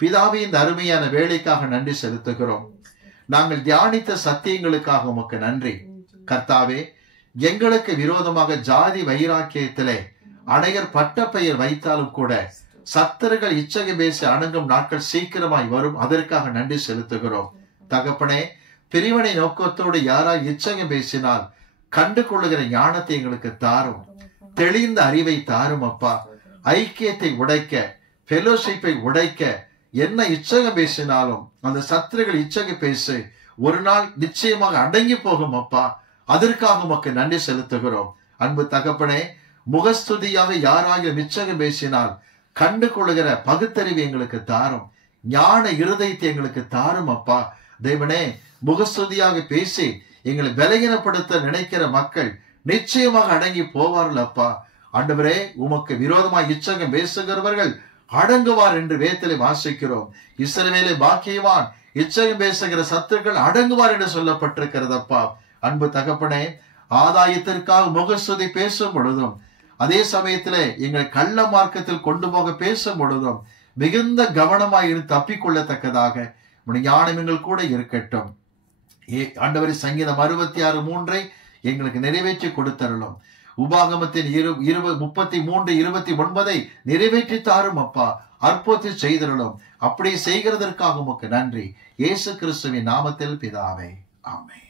பிதாவே, இந்த அருமையான வேலைக்காக நன்றி செலுத்துகிறோம். நாங்கள் தியானித்த சத்தியங்களுக்காக உமக்கு நன்றி. கர்த்தாவே, எங்களுக்கு விரோதமாக ஜாதி வைராக்கியத்திலே அநேகர் பட்ட பெயர் வைத்தாலும் கூட சத்தர்கள் இச்சகை பேசி அணுகும் நாட்கள் சீக்கிரமாய் வரும். அதற்காக நன்றி செலுத்துகிறோம். தகப்பனே, பிரிவினை நோக்கத்தோடு யாராய் இச்சகம் பேசினால் கண்டு கொள்ளுகிற ஞானத்தை எங்களுக்கு தாரும். தெளிந்த அறிவை தாரும் அப்பா. ஐக்கியத்தை உடைக்க, ஃபெலோஷிப்பை உடைக்க, என்ன இச்சகம் பேசினாலும் அந்த சத்துருகள் இச்சகை பேசு ஒரு நாள் நிச்சயமாக அடங்கி போகும் அப்பா. அதற்காக உமக்கு நன்றி செலுத்துகிறோம். அன்பு தகப்பனே, முகஸ்துதியாக யாராக இச்சகம் பேசினால் கண்டு கொள்ளுகிற பகுத்தறிவு எங்களுக்கு தாரும். ஞான இருதயத்தை எங்களுக்கு தாரும் அப்பா. தேவனே, முகஸ்துதியாக பேசி எங்களை பலகீனப்படுத்த நினைக்கிற மக்கள் நிச்சயமாக அடங்கி போவார்கள் அப்பா. ஆண்டவரே, உமக்கு விரோதமாக இச்சகம் பேசுகிறவர்கள் அடங்குவார் என்று வேதத்திலே வாசிக்கிறோம். இஸ்ரவேலை பாக்கியவான், இச்சகம் பேசுகிற சத்துருக்கள் அடங்குவார் என்று சொல்லப்பட்டிருக்கிறது அப்பா. அன்பு தகப்பனே, ஆதாயத்திற்காக முகஸ்துதி பேசும் பொழுதும், அதே சமயத்திலே எங்கள் கள்ள மார்க்கத்தில் கொண்டு போக பேசும் பொழுதும் மிகுந்த கவனமாயிரு தப்பிக்கொள்ளத்தக்கதாக ஞானம் எங்கள் கூட இருக்கட்டும். ஆண்டவரே, சங்கீதம் 66:3 எங்களுக்கு நிறைவேற்றி கொடுத்தருளும். உபாகமத்தின் 33:29 நிறைவேற்றி தாரும் அப்பா. அற்புதத்தை செய்தருளும். அப்படி செய்கிறதற்காக உமக்கு நன்றி. இயேசு கிறிஸ்துவின் நாமத்தில் பிதாவே, ஆமென்.